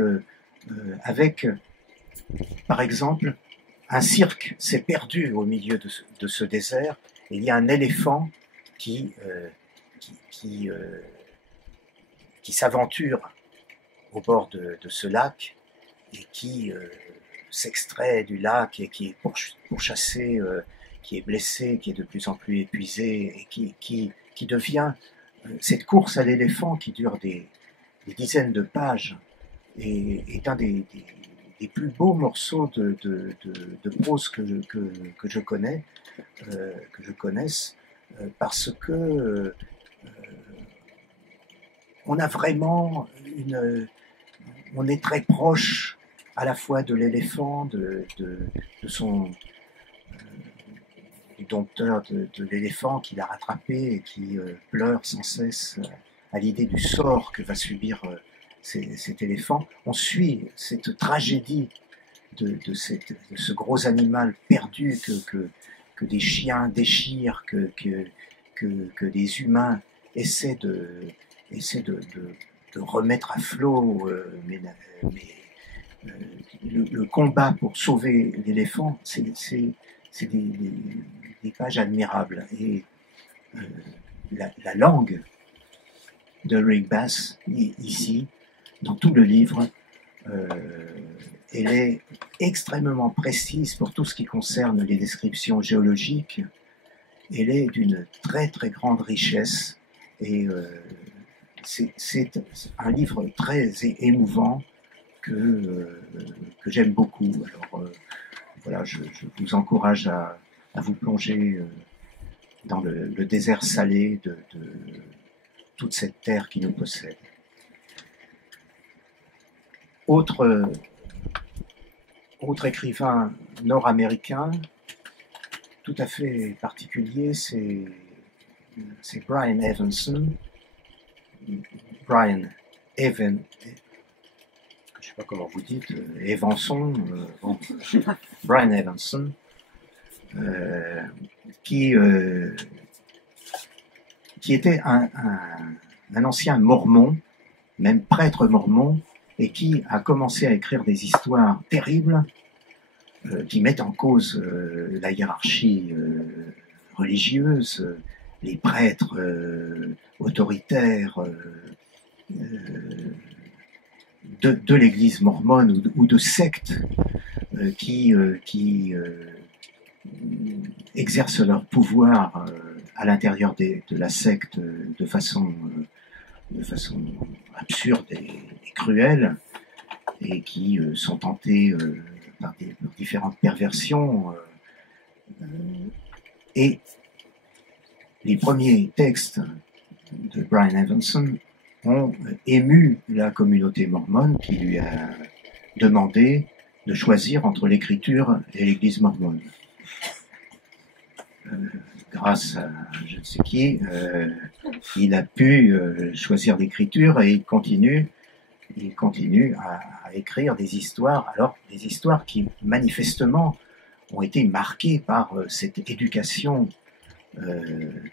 avec, par exemple, un cirque s'est perdu au milieu de ce désert, et il y a un éléphant qui s'aventure au bord de ce lac, et qui s'extrait du lac, et qui est pourchassé, qui est blessé, qui est de plus en plus épuisé, et qui devient cette course à l'éléphant qui dure des dizaines de pages, et est un des plus beaux morceaux de prose que je connaisse, parce que on a vraiment on est très proche à la fois de l'éléphant, de son du dompteur de l'éléphant qui l'a rattrapé et qui pleure sans cesse à l'idée du sort que va subir cet éléphant. On suit cette tragédie de ce gros animal perdu que des chiens déchirent, que des humains essaient essaie de remettre à flot, le combat pour sauver l'éléphant, c'est des pages admirables. Et la langue de Rick Bass, ici, dans tout le livre, elle est extrêmement précise pour tout ce qui concerne les descriptions géologiques. Elle est d'une très très grande richesse et c'est un livre très émouvant que j'aime beaucoup. Alors voilà, je vous encourage à vous plonger dans le désert salé de toute cette terre qui nous possède. Autre écrivain nord-américain tout à fait particulier, c'est Brian Evenson. Brian Evan, je ne sais pas comment vous dites, Evanson, bon, Brian Evenson, qui était un ancien mormon, même prêtre mormon, et qui a commencé à écrire des histoires terribles qui mettent en cause la hiérarchie religieuse, les prêtres autoritaires de l'église mormone ou de sectes qui exercent leur pouvoir à l'intérieur de la secte de façon absurde et cruelle, et qui sont tentés par différentes perversions. Et les premiers textes de Brian Evenson ont ému la communauté mormone, qui lui a demandé de choisir entre l'écriture et l'église mormone. Grâce à je ne sais qui, il a pu choisir l'écriture, et il continue à écrire des histoires, alors des histoires qui manifestement ont été marquées par cette éducation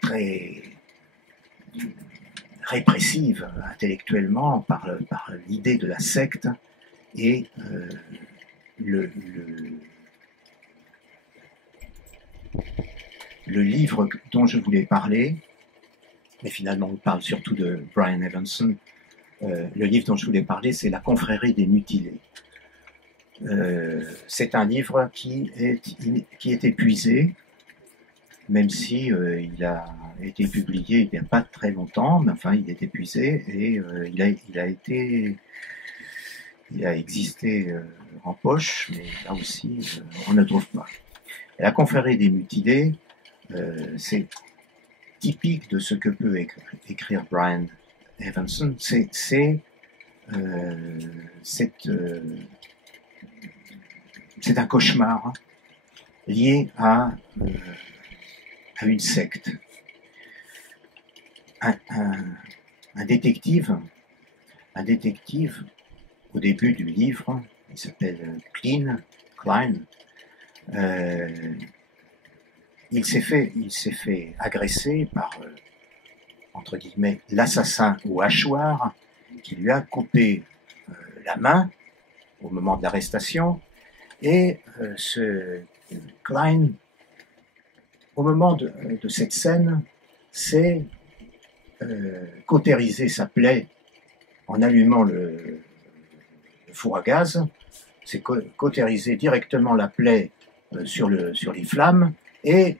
très répressive intellectuellement, par l'idée de la secte, et le livre dont je voulais parler, mais finalement on parle surtout de Brian Evenson, le livre dont je voulais parler, c'est La confrérie des mutilés. C'est un livre qui est épuisé, même si il a été publié il n'y a pas très longtemps, mais enfin il est épuisé, et il a existé en poche, mais là aussi on ne trouve pas. Et La confrérie des mutilés, c'est typique de ce que peut écrire Brian Evenson. C'est un cauchemar lié à une secte. Un détective, au début du livre, il s'appelle Klein, il s'est fait agresser par, entre guillemets, l'assassin au hachoir, qui lui a coupé la main au moment de l'arrestation, et ce Klein, au moment de cette scène, s'est cautérisé sa plaie en allumant le four à gaz, s'est cautérisé directement la plaie sur les flammes, et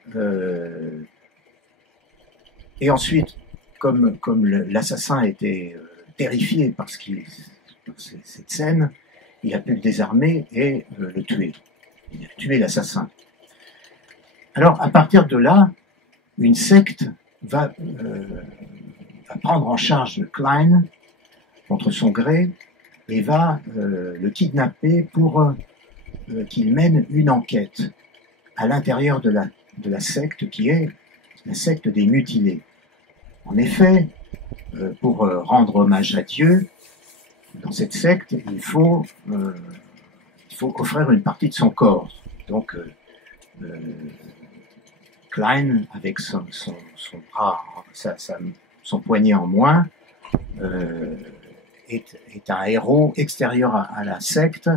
ensuite, comme l'assassin était terrifié par cette scène, il a pu le désarmer et le tuer. Il a tué l'assassin. Alors, à partir de là, une secte va prendre en charge Klein contre son gré et va le kidnapper pour qu'il mène une enquête à l'intérieur de la secte, qui est la secte des mutilés. En effet, pour rendre hommage à Dieu, dans cette secte, il faut offrir une partie de son corps. Donc, Klein, avec son bras, son poignet en moins, est un héros extérieur à la secte,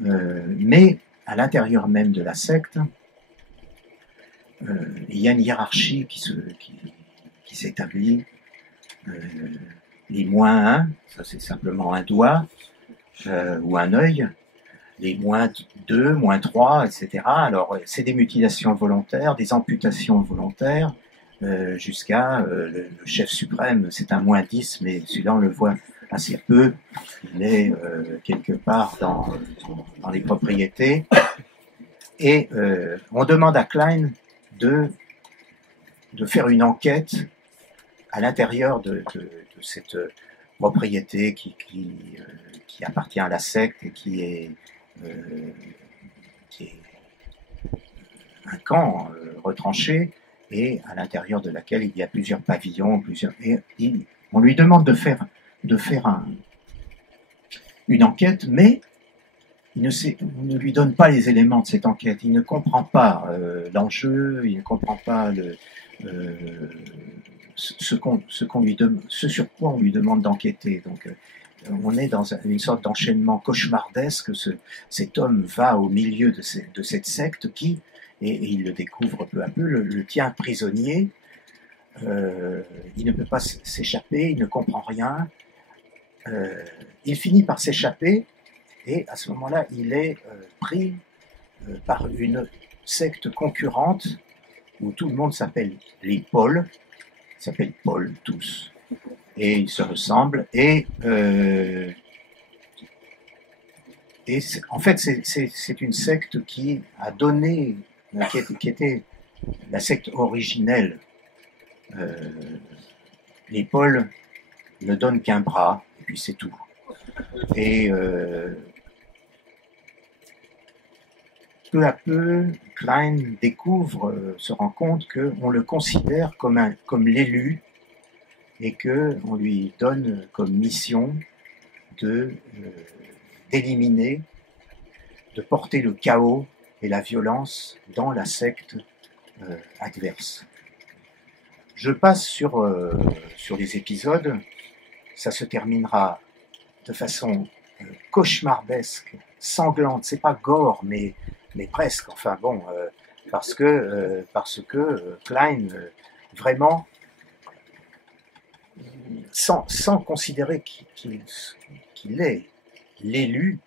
mais à l'intérieur même de la secte, il y a une hiérarchie qui s'établit. Les moins 1, ça c'est simplement un doigt ou un œil, les moins 2, moins 3, etc. Alors c'est des mutilations volontaires, des amputations volontaires, jusqu'à le chef suprême, c'est un moins 10, mais celui-là on le voit assez peu, il est quelque part dans les propriétés. Et on demande à Klein de faire une enquête à l'intérieur de cette propriété qui appartient à la secte et qui est un camp retranché, et à l'intérieur de laquelle il y a plusieurs pavillons, on lui demande de faire une enquête, mais on ne lui donne pas les éléments de cette enquête. Il ne comprend pas l'enjeu, il ne comprend pas ce sur quoi on lui demande d'enquêter. Donc, on est dans une sorte d'enchaînement cauchemardesque. Cet homme va au milieu de cette secte et il le découvre peu à peu, le tient prisonnier. Il ne peut pas s'échapper, il ne comprend rien. Il finit par s'échapper, et à ce moment-là, il est pris par une secte concurrente où tout le monde s'appelle les Paul. Ils s'appellent Paul tous, et ils se ressemblent. Et en fait, c'est une secte qui a donné, qui était la secte originelle. Les Paul ne donnent qu'un bras, et puis c'est tout. Et peu à peu, Klein se rend compte qu'on le considère comme l'élu, et qu'on lui donne comme mission d'éliminer, de porter le chaos et la violence dans la secte adverse. Je passe sur les épisodes. Ça se terminera de façon cauchemardesque, sanglante. C'est pas gore, mais presque. Enfin bon, parce que Klein vraiment, sans considérer qu'il est l'élu,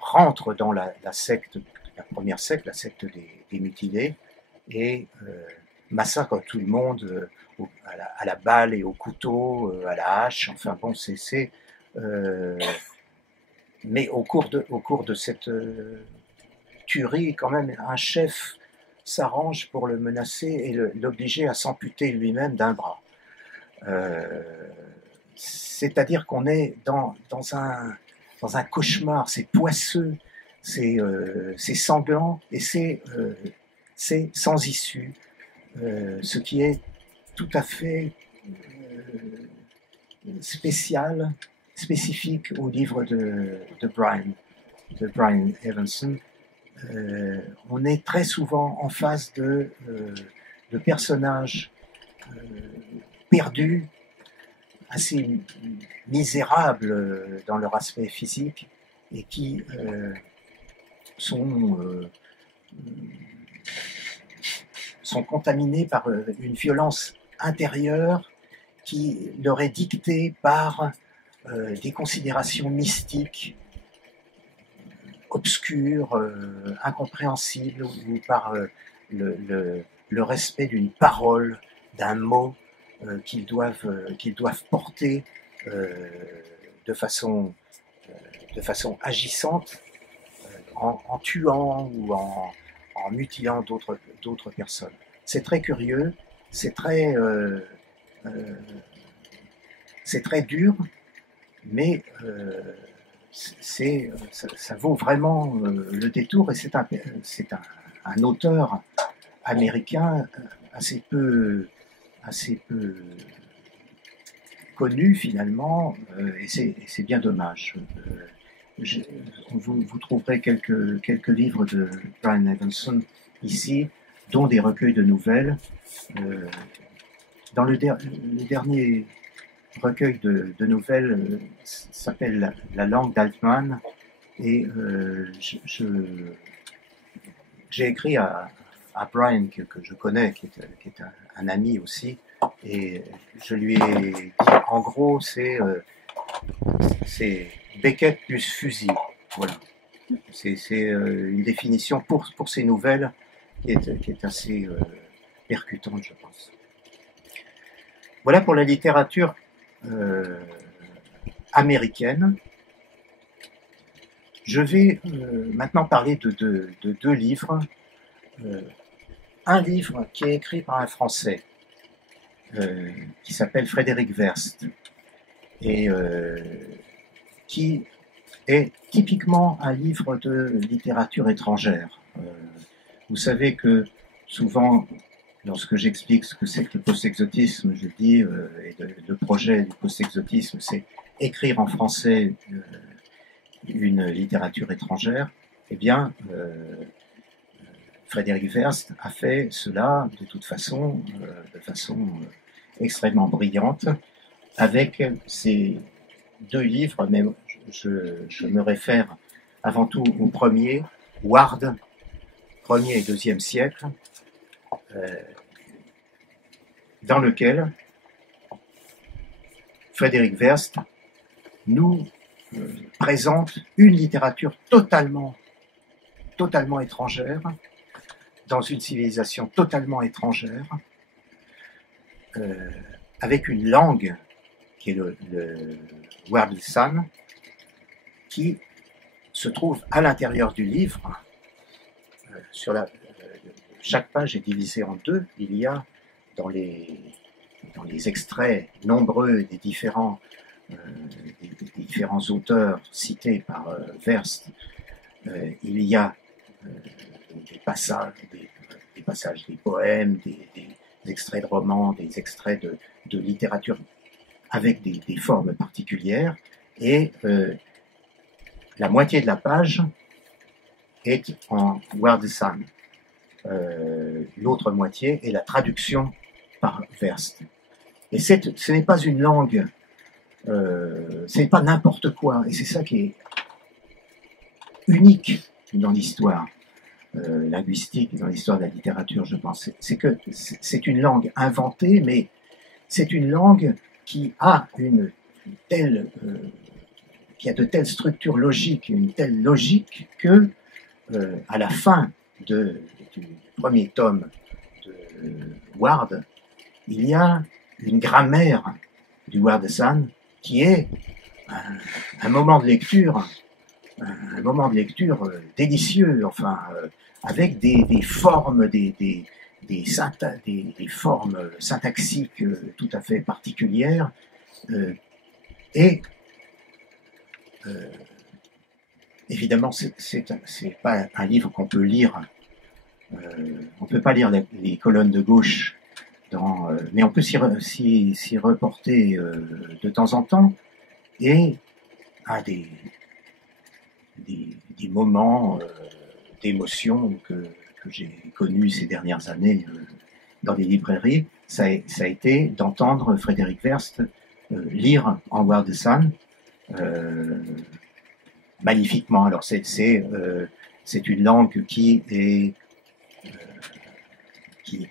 rentre dans la secte, la première secte, la secte des mutilés, et massacre tout le monde à la balle et au couteau, à la hache. Enfin bon, mais au cours de cette tuerie, quand même, un chef s'arrange pour le menacer et l'obliger à s'amputer lui-même d'un bras. C'est-à-dire qu'on est dans un cauchemar, c'est poisseux, c'est sanglant, et c'est sans issue, ce qui est tout à fait spécifique au livre de Brian Evenson. On est très souvent en face de personnages perdus, assez misérables dans leur aspect physique, et qui sont contaminés par une violence intérieure qui leur est dictée par des considérations mystiques, obscures, incompréhensibles, ou par le respect d'une parole, d'un mot qu'ils doivent porter de façon agissante, en tuant ou en mutilant d'autres personnes. C'est très curieux, c'est très dur, mais ça vaut vraiment le détour, et c'est un auteur américain assez peu connu finalement, et c'est bien dommage. Vous trouverez quelques livres de Brian Evenson ici, dont des recueils de nouvelles. dans le dernier recueil de nouvelles s'appelle La langue d'Altman, et j'ai écrit à Brian, que je connais, qui est un ami aussi, et je lui ai dit, en gros, c'est Beckett plus fusil. Voilà. C'est une définition pour ces nouvelles qui est assez percutante, je pense. Voilà pour la littérature américaine. Je vais maintenant parler de deux livres. Un livre qui est écrit par un Français qui s'appelle Frédéric Verst et qui est typiquement un livre de littérature étrangère. Vous savez que souvent, lorsque j'explique ce que c'est que le post-exotisme, je dis, et le projet du post-exotisme, c'est écrire en français une littérature étrangère. Eh bien, Frédéric Verst a fait cela de toute façon, de façon extrêmement brillante, avec ces deux livres, mais je me réfère avant tout au premier, Ward, 1er et 2e siècle, dans lequel Frédéric Verst nous présente une littérature totalement étrangère, dans une civilisation totalement étrangère, avec une langue qui est le Wardistan, qui se trouve à l'intérieur du livre. Chaque page est divisée en deux. Il y a dans les extraits nombreux des différents auteurs cités par Verst, il y a des passages, des poèmes, des extraits de romans, des extraits de littérature avec des formes particulières, et la moitié de la page est en Wardistan. L'autre moitié est la traduction par Verst. Et ce n'est pas une langue, ce n'est pas n'importe quoi, et c'est ça qui est unique dans l'histoire linguistique, dans l'histoire de la littérature, je pense. C'est que c'est une langue inventée, mais c'est une langue qui a qui a de telles structures logiques, une telle logique que à la fin du premier tome de Ward, il y a une grammaire du Wardistan qui est un moment de lecture, délicieux, enfin, avec des formes, des formes syntaxiques tout à fait particulières, et évidemment, c'est pas un livre qu'on peut lire. On peut pas lire les colonnes de gauche, mais on peut s'y reporter de temps en temps. Et un des moments d'émotion que j'ai connus ces dernières années dans les librairies, ça a été d'entendre Frédéric Verst lire en Wardistan magnifiquement. Alors c'est une langue qui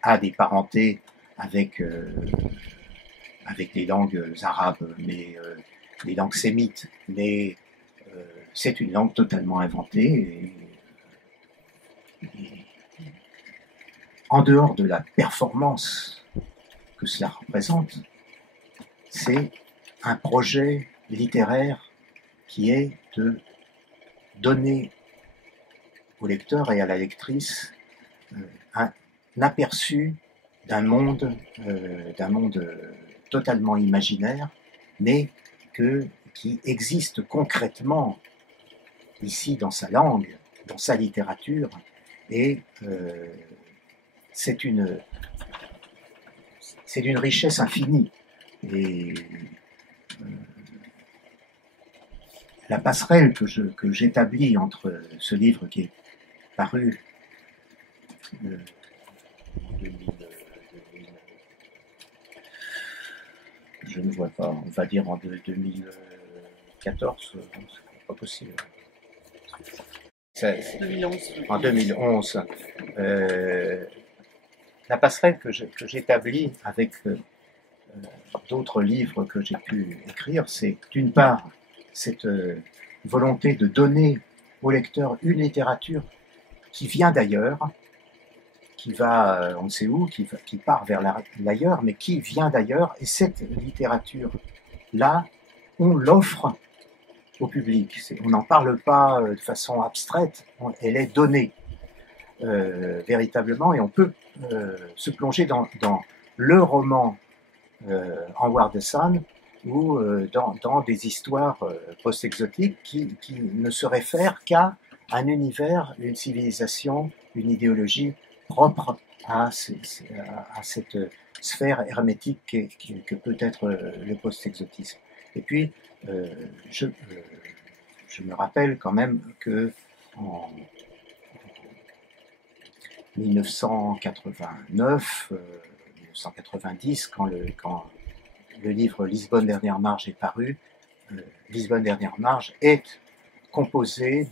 a des parentés avec les langues arabes, mais les langues sémites, mais c'est une langue totalement inventée. Et en dehors de la performance que cela représente, c'est un projet littéraire qui est de donner au lecteur et à la lectrice un aperçu d'un monde totalement imaginaire, mais qui existe concrètement ici dans sa langue, dans sa littérature, et c'est d'une richesse infinie. Et la passerelle que j'établis entre ce livre qui est paru je ne vois pas. On va dire en 2014, c'est pas possible. 2011. En 2011, la passerelle que j'établis avec d'autres livres que j'ai pu écrire, c'est d'une part cette volonté de donner au lecteur une littérature qui vient d'ailleurs, qui va, on ne sait où, qui part vers l'ailleurs, mais qui vient d'ailleurs, et cette littérature-là, on l'offre au public. On n'en parle pas de façon abstraite, elle est donnée véritablement, et on peut se plonger dans le roman en War the Sun ou dans des histoires post-exotiques qui ne se réfèrent qu'à un univers, une civilisation, une idéologie propre à cette sphère hermétique que peut être le post-exotisme. Et puis, je me rappelle quand même que en 1989, 1990, quand le livre Lisbonne Dernière Marche est paru, Lisbonne Dernière Marche est composé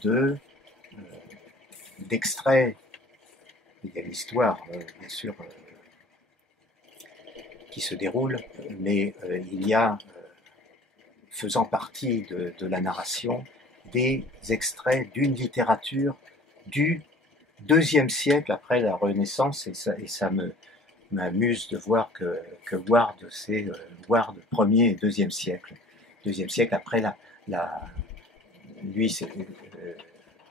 d'extraits. Il y a l'histoire, bien sûr, qui se déroule, mais il y a, faisant partie de la narration, des extraits d'une littérature du IIe siècle après la Renaissance, et ça m'amuse de voir que Ward, c'est Ward 1er et 2e siècle. 2e siècle après lui,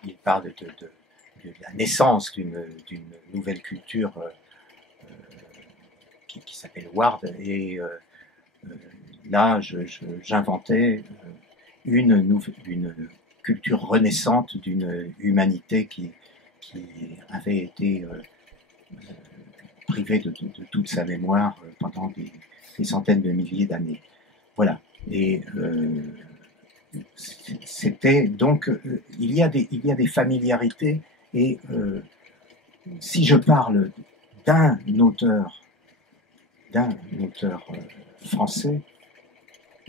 il parle de la naissance d'une nouvelle culture qui s'appelle Ward, et là, j'inventais une culture renaissante d'une humanité qui avait été privée de toute sa mémoire pendant des centaines de milliers d'années. Voilà. Et c'était donc, il y a des familiarités, et si je parle d'un auteur français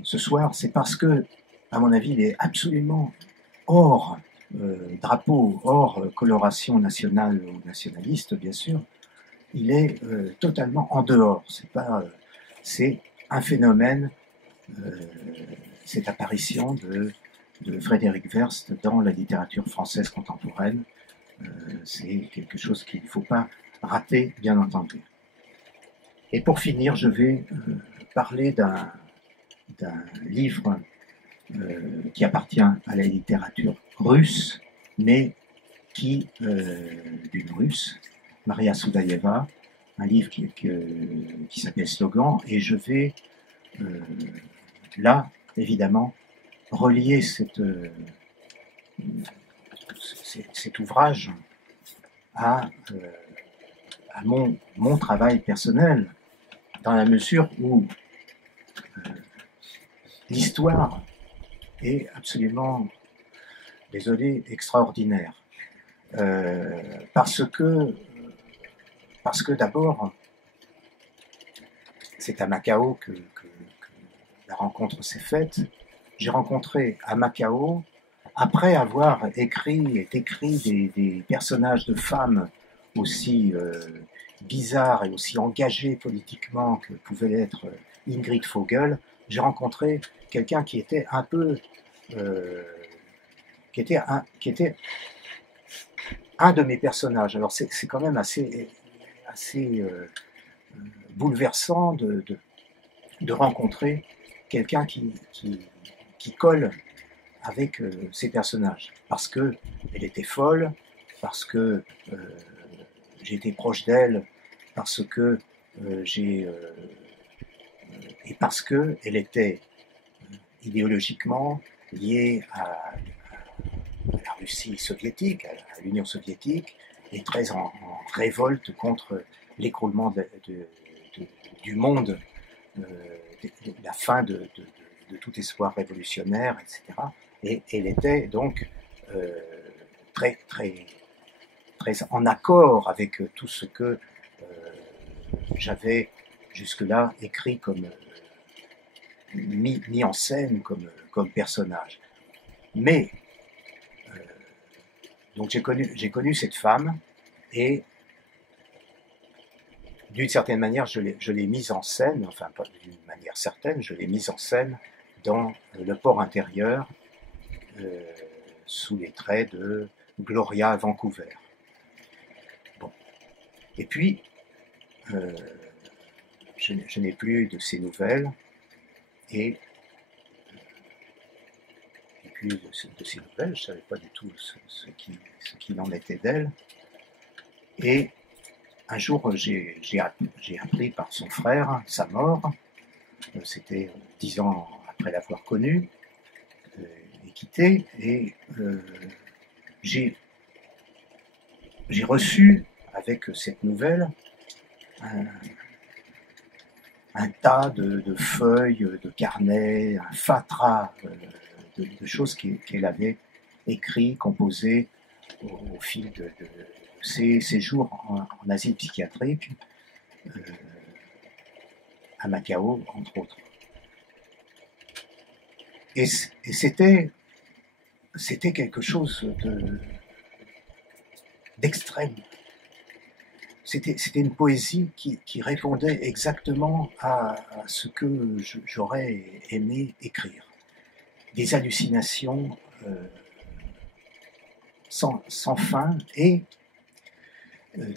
ce soir, c'est parce que, à mon avis, il est absolument hors drapeau, hors coloration nationale ou nationaliste, bien sûr. Il est totalement en dehors. C'est un phénomène, cette apparition de Frédéric Verst dans la littérature française contemporaine. C'est quelque chose qu'il ne faut pas rater, bien entendu. Et pour finir, je vais parler d'un livre qui appartient à la littérature russe, mais d'une russe, Maria Soudaïeva, un livre qui s'appelle Slogan, et je vais là, évidemment, relier cet ouvrage à mon travail personnel, dans la mesure où l'histoire est absolument, désolé, extraordinaire. Parce que d'abord, c'est à Macao que la rencontre s'est faite. J'ai rencontré à Macao, après avoir écrit et décrit des personnages de femmes aussi bizarres et aussi engagés politiquement que pouvait être Ingrid Vogel, j'ai rencontré quelqu'un qui était un peu, qui était un de mes personnages. Alors c'est quand même assez bouleversant de rencontrer quelqu'un qui colle avec ces personnages, parce que elle était folle, parce que j'étais proche d'elle, parce que et parce que elle était idéologiquement liée à la Russie soviétique, à l'Union soviétique, et très en révolte contre l'écroulement du monde, la fin de tout espoir révolutionnaire, etc. Et elle était donc très en accord avec tout ce que j'avais jusque-là écrit comme mis en scène comme personnage. Mais, donc j'ai connu cette femme, et d'une certaine manière, je l'ai mise en scène, enfin pas d'une manière certaine, je l'ai mise en scène dans le port intérieur, sous les traits de Gloria à Vancouver. Bon. Et puis, je n'ai plus de ces nouvelles, et puis de ces nouvelles, je ne savais pas du tout ce qu'il en était d'elle. Et un jour, j'ai appris par son frère sa mort. C'était 10 ans après l'avoir connue et quittée. Et j'ai reçu, avec cette nouvelle, un tas de feuilles, de carnets, un fatras de choses qu'elle avait écrit, composées au fil de ses séjours en asile psychiatrique, à Macao, entre autres. Et c'était quelque chose d'extrême. C'était une poésie qui répondait exactement à ce que j'aurais aimé écrire. Des hallucinations sans fin, et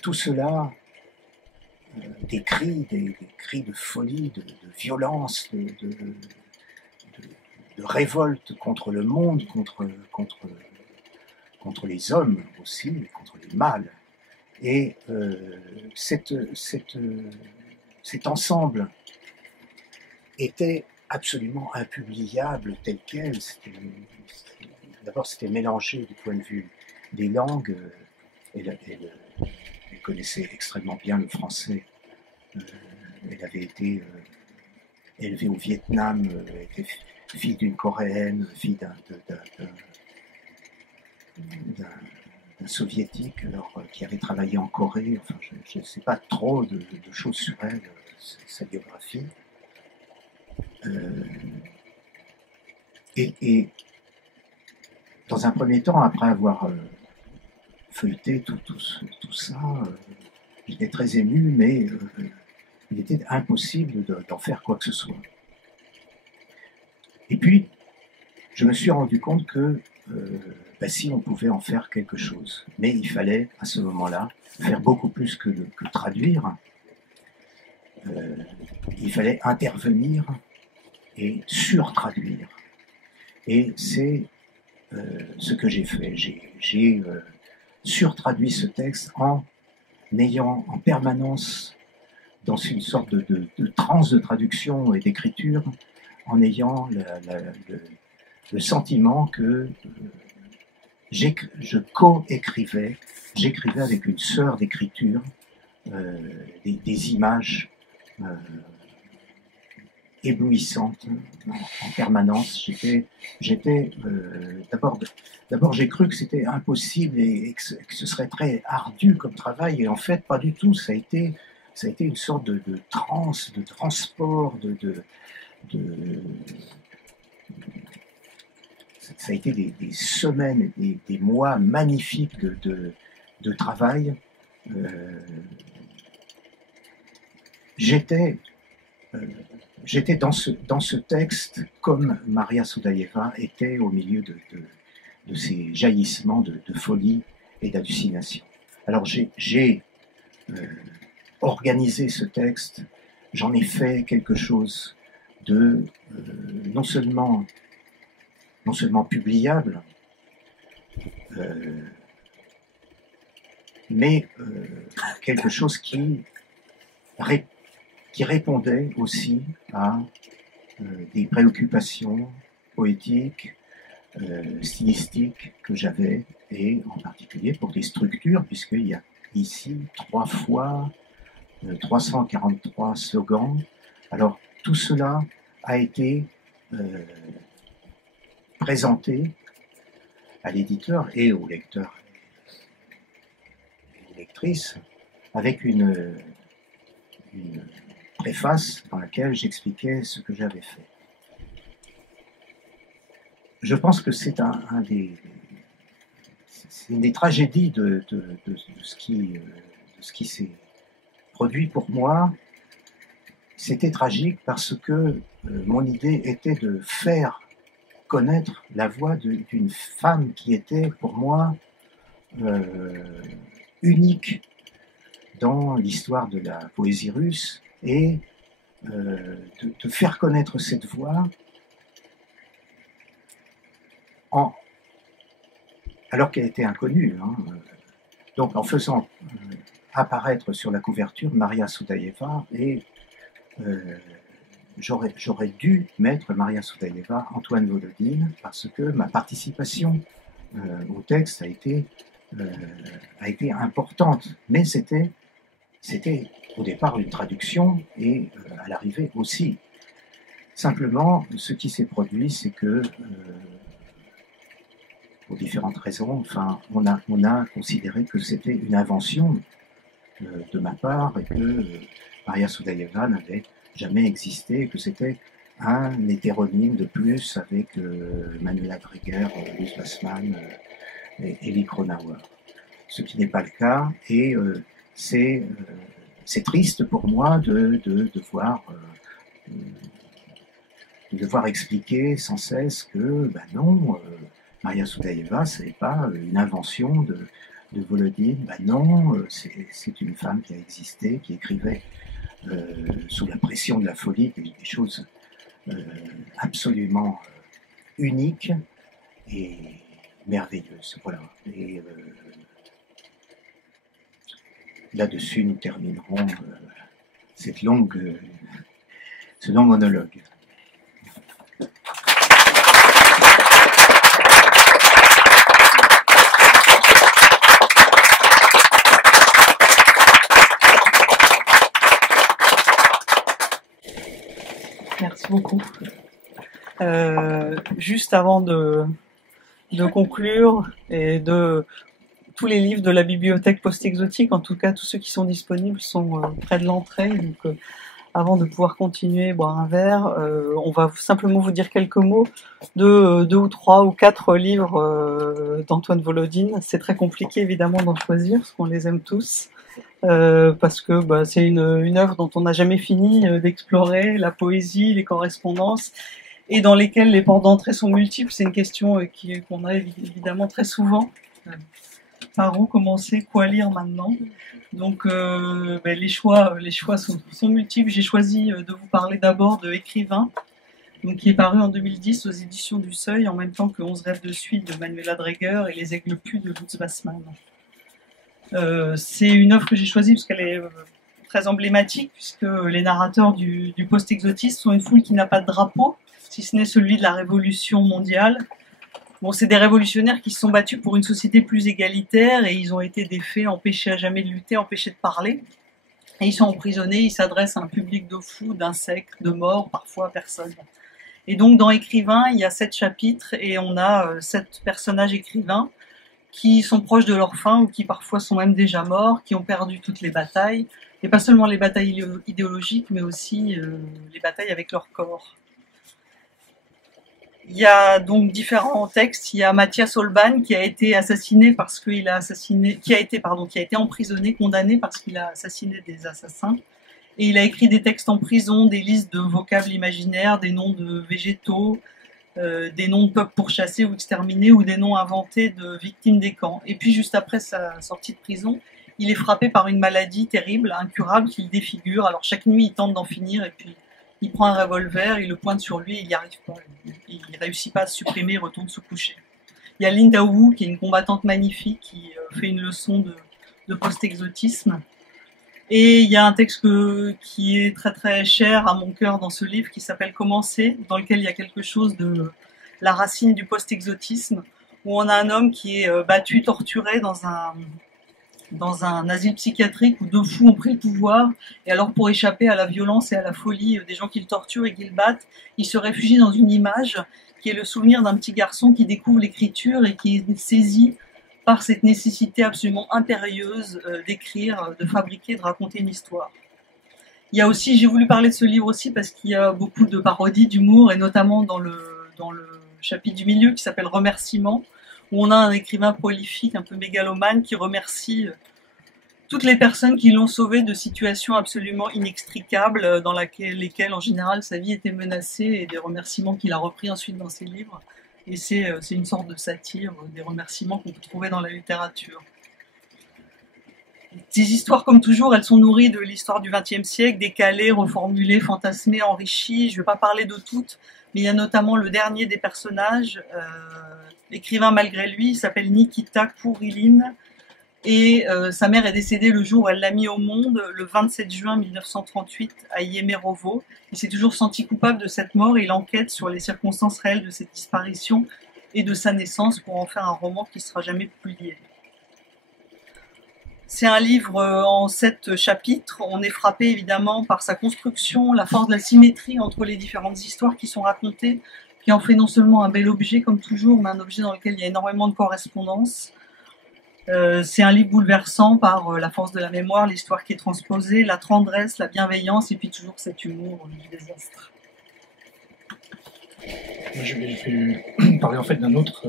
tout cela, des cris de folie, de violence, de révolte contre le monde, contre les hommes aussi, contre les mâles. Et cet ensemble était absolument impubliable tel quel. D'abord, c'était mélangé du point de vue des langues. Elle connaissait extrêmement bien le français. Elle avait été élevée au Vietnam, était fille d'une Coréenne, fille d'un soviétique, alors, qui avait travaillé en Corée. Enfin, je ne sais pas trop de choses sur elle, sa biographie. Et dans un premier temps, après avoir feuilleté tout ça, j'étais très ému, mais il était impossible d'en faire quoi que ce soit. Et puis, je me suis rendu compte que si on pouvait en faire quelque chose, mais il fallait à ce moment-là faire beaucoup plus que traduire. Il fallait intervenir et surtraduire. Et c'est ce que j'ai fait. J'ai surtraduit ce texte en ayant en permanence, dans une sorte de transe de traduction et d'écriture, en ayant le sentiment que je co-écrivais, j'écrivais avec une sœur d'écriture des images éblouissantes en permanence. D'abord j'ai cru que c'était impossible et que ce serait très ardu comme travail, et en fait pas du tout. Ça a été une sorte de transe, de transport, ça a été des semaines, des mois magnifiques de travail. J'étais dans ce texte comme Maria Soudayeva était au milieu de ces jaillissements de folie et d'hallucination. Alors j'ai organisé ce texte, j'en ai fait quelque chose de non seulement publiable, mais quelque chose qui répondait aussi à des préoccupations poétiques, stylistiques que j'avais, et en particulier pour des structures, puisqu'il y a ici 3 fois 343 slogans. Alors tout cela a été présenté à l'éditeur et aux lecteurs et aux lectrices avec une préface dans laquelle j'expliquais ce que j'avais fait. je pense que c'est une des tragédies de ce qui s'est produit pour moi. C'était tragique parce que mon idée était de faire connaître la voix d'une femme qui était pour moi unique dans l'histoire de la poésie russe, et de faire connaître cette voix alors qu'elle était inconnue, hein, donc en faisant apparaître sur la couverture Maria Soudaïeva, et j'aurais dû mettre Maria Soudaïeva, Antoine Volodine, parce que ma participation au texte a été importante, mais c'était au départ une traduction, et à l'arrivée aussi. Simplement, ce qui s'est produit, c'est que pour différentes raisons, enfin, on a considéré que c'était une invention de ma part, et que Maria Soudaïeva n'avait jamais existé, et que c'était un hétéronyme de plus avec Manuela Dreger, Luz Bassmann et Elie Kronauer. Ce qui n'est pas le cas, et c'est triste pour moi de devoir expliquer sans cesse que ben non, Maria Soudaïeva, ce n'est pas une invention de Volodine. Ben non, c'est une femme qui a existé, qui écrivait sous la pression de la folie des choses absolument uniques et merveilleuses. Voilà. Et là-dessus, nous terminerons ce long monologue. Merci beaucoup. Juste avant de conclure, et tous les livres de la bibliothèque post-exotique, en tout cas tous ceux qui sont disponibles, sont près de l'entrée. Donc, avant de pouvoir continuer, boire un verre, on va simplement vous dire quelques mots de 2 ou 3 ou 4 livres d'Antoine Volodine. C'est très compliqué évidemment d'en choisir, parce qu'on les aime tous. Parce que c'est une œuvre dont on n'a jamais fini d'explorer la poésie, les correspondances, et dans lesquelles les portes d'entrée sont multiples. C'est une question qu'on a évidemment très souvent. Par où commencer, quoi lire maintenant? Donc les choix sont multiples. J'ai choisi de vous parler d'abord de Écrivain, donc, qui est paru en 2010 aux éditions du Seuil, en même temps que 11 rêves de suite de Manuela Dreger et Les Aigles Pus de Luz Bassmann. C'est une œuvre que j'ai choisie parce qu'elle est très emblématique, puisque les narrateurs du post-exotisme sont une foule qui n'a pas de drapeau, si ce n'est celui de la Révolution mondiale. Bon, c'est des révolutionnaires qui se sont battus pour une société plus égalitaire, et ils ont été défaits, empêchés à jamais de lutter, empêchés de parler. Et ils sont emprisonnés, ils s'adressent à un public de fous, d'insectes, de morts, parfois personne. Et donc dans Écrivain, il y a 7 chapitres, et on a 7 personnages écrivains qui sont proches de leur fin, ou qui parfois sont même déjà morts, qui ont perdu toutes les batailles, et pas seulement les batailles idéologiques, mais aussi les batailles avec leur corps. Il y a donc différents textes. Il y a Matthias Holban qui a été assassiné parce qu'il a qui a été emprisonné, condamné parce qu'il a assassiné des assassins. Et il a écrit des textes en prison, des listes de vocables imaginaires, des noms de végétaux, des noms de peuples pourchassés ou exterminés, ou des noms inventés de victimes des camps. Et puis juste après sa sortie de prison, il est frappé par une maladie terrible, incurable, qui le défigure. Alors chaque nuit, il tente d'en finir, et puis il prend un revolver, il le pointe sur lui, et il n'y arrive pas. Il ne réussit pas à se supprimer, il retourne se coucher. Il y a Linda Wu, qui est une combattante magnifique, qui fait une leçon de post-exotisme. Et il y a un texte qui est très très cher à mon cœur dans ce livre, qui s'appelle Commencer, dans lequel il y a quelque chose de la racine du post-exotisme, où on a un homme qui est battu, torturé dans un asile psychiatrique où 2 fous ont pris le pouvoir, et alors pour échapper à la violence et à la folie des gens qui le torturent et qui le battent, il se réfugie dans une image qui est le souvenir d'un petit garçon qui découvre l'écriture et qui est saisi par cette nécessité absolument impérieuse d'écrire, de fabriquer, de raconter une histoire. Il y a aussi, j'ai voulu parler de ce livre aussi parce qu'il y a beaucoup de parodies, d'humour, et notamment dans chapitre du milieu qui s'appelle Remerciements, où on a un écrivain prolifique, un peu mégalomane, qui remercie toutes les personnes qui l'ont sauvé de situations absolument inextricables dans lesquelles en général sa vie était menacée, et des remerciements qu'il a repris ensuite dans ses livres. Et c'est une sorte de satire des remerciements qu'on peut trouver dans la littérature. Ces histoires, comme toujours, elles sont nourries de l'histoire du XXe siècle, décalées, reformulées, fantasmées, enrichies. Je ne vais pas parler de toutes, mais il y a notamment le dernier des personnages, écrivain malgré lui, il s'appelle Nikita Kourilin, et sa mère est décédée le jour où elle l'a mis au monde, le 27 juin 1938, à Yemerovo. Il s'est toujours senti coupable de cette mort et il enquête sur les circonstances réelles de cette disparition et de sa naissance pour en faire un roman qui ne sera jamais publié. C'est un livre en 7 chapitres. On est frappé évidemment par sa construction, la force de la symétrie entre les différentes histoires qui sont racontées, qui en fait non seulement un bel objet comme toujours, mais un objet dans lequel il y a énormément de correspondance. C'est un livre bouleversant par la force de la mémoire, l'histoire qui est transposée, la tendresse, la bienveillance et puis toujours cet humour du désastre. Je vais parler en fait d'un autre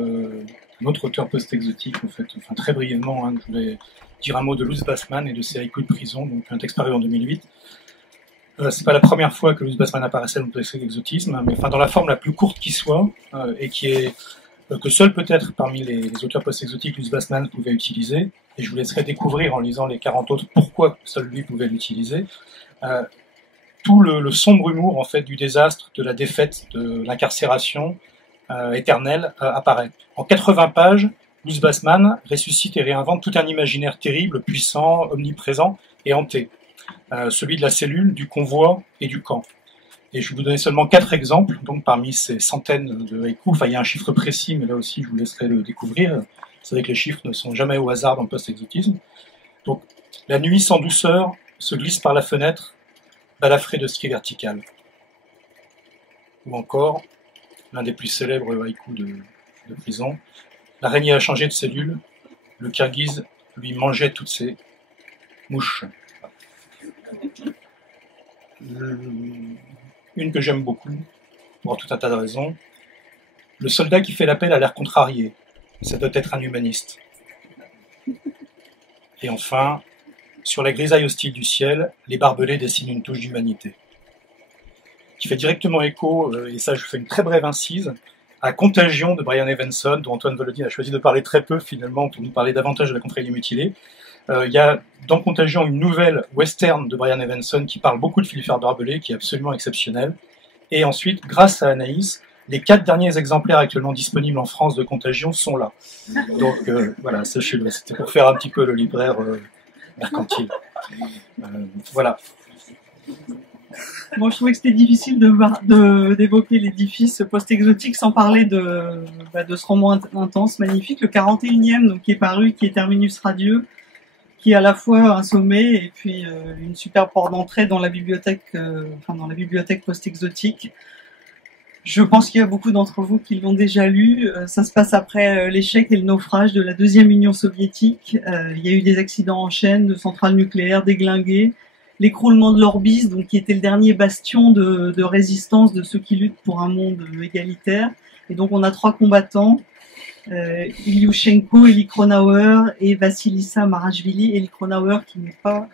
auteur post-exotique, en fait, enfin très brièvement. Hein, je voulais dire un mot de Luz Bassman et de ses haïkus de prison, donc un texte paru en 2008. C'est pas la première fois que Luz Bassman apparaissait dans le post-exotisme, mais enfin dans la forme la plus courte qui soit, et qui est que seul peut-être parmi les auteurs post-exotiques Luz Bassman pouvait utiliser, et je vous laisserai découvrir en lisant les 40 autres pourquoi seul lui pouvait l'utiliser. Tout le sombre humour en fait du désastre, de la défaite, de l'incarcération éternelle apparaît. En 80 pages, Luz Bassman ressuscite et réinvente tout un imaginaire terrible, puissant, omniprésent et hanté. Celui de la cellule, du convoi et du camp. Et je vais vous donner seulement 4 exemples, donc parmi ces centaines de haïkus. Enfin, il y a un chiffre précis, mais là aussi, je vous laisserai le découvrir. Vous savez que les chiffres ne sont jamais au hasard dans le post-exotisme. Donc, la nuit sans douceur se glisse par la fenêtre, balafré de ski vertical. Ou encore, l'un des plus célèbres haïkus de prison, l'araignée a changé de cellule, le Kirghiz lui mangeait toutes ses mouches. Une que j'aime beaucoup, pour tout un tas de raisons. Le soldat qui fait l'appel a l'air contrarié. Ça doit être un humaniste. Et enfin, sur la grisaille hostile du ciel, les barbelés dessinent une touche d'humanité. Qui fait directement écho, et ça je fais une très brève incise, à Contagion de Brian Evenson, dont Antoine Volodine a choisi de parler très peu finalement pour nous parler davantage de la confrérie des mutilés. Il y a dans Contagion une nouvelle western de Brian Evenson qui parle beaucoup de Philippe Barbelé, qui est absolument exceptionnel. Et ensuite, grâce à Anaïs, les 4 derniers exemplaires actuellement disponibles en France de Contagion sont là. Donc voilà, sachez-le, c'était pour faire un petit peu le libraire mercantile. Voilà. Moi, je trouvais que c'était difficile d'évoquer l'édifice post-exotique sans parler de ce roman intense, magnifique, le 41e, donc, qui est paru, qui est Terminus Radieux, qui est à la fois un sommet et puis une superbe porte d'entrée dans la bibliothèque, post-exotique. Je pense qu'il y a beaucoup d'entre vous qui l'ont déjà lu. Ça se passe après l'échec et le naufrage de la deuxième Union soviétique. Il y a eu des accidents en chaîne de centrales nucléaires déglinguées, l'écroulement de l'Orbis, donc qui était le dernier bastion de résistance de ceux qui luttent pour un monde égalitaire. Et donc on a 3 combattants, Ilyushenko, Elie Kronauer et Vassilissa Marashvili. Elie Kronauer qui n'est pas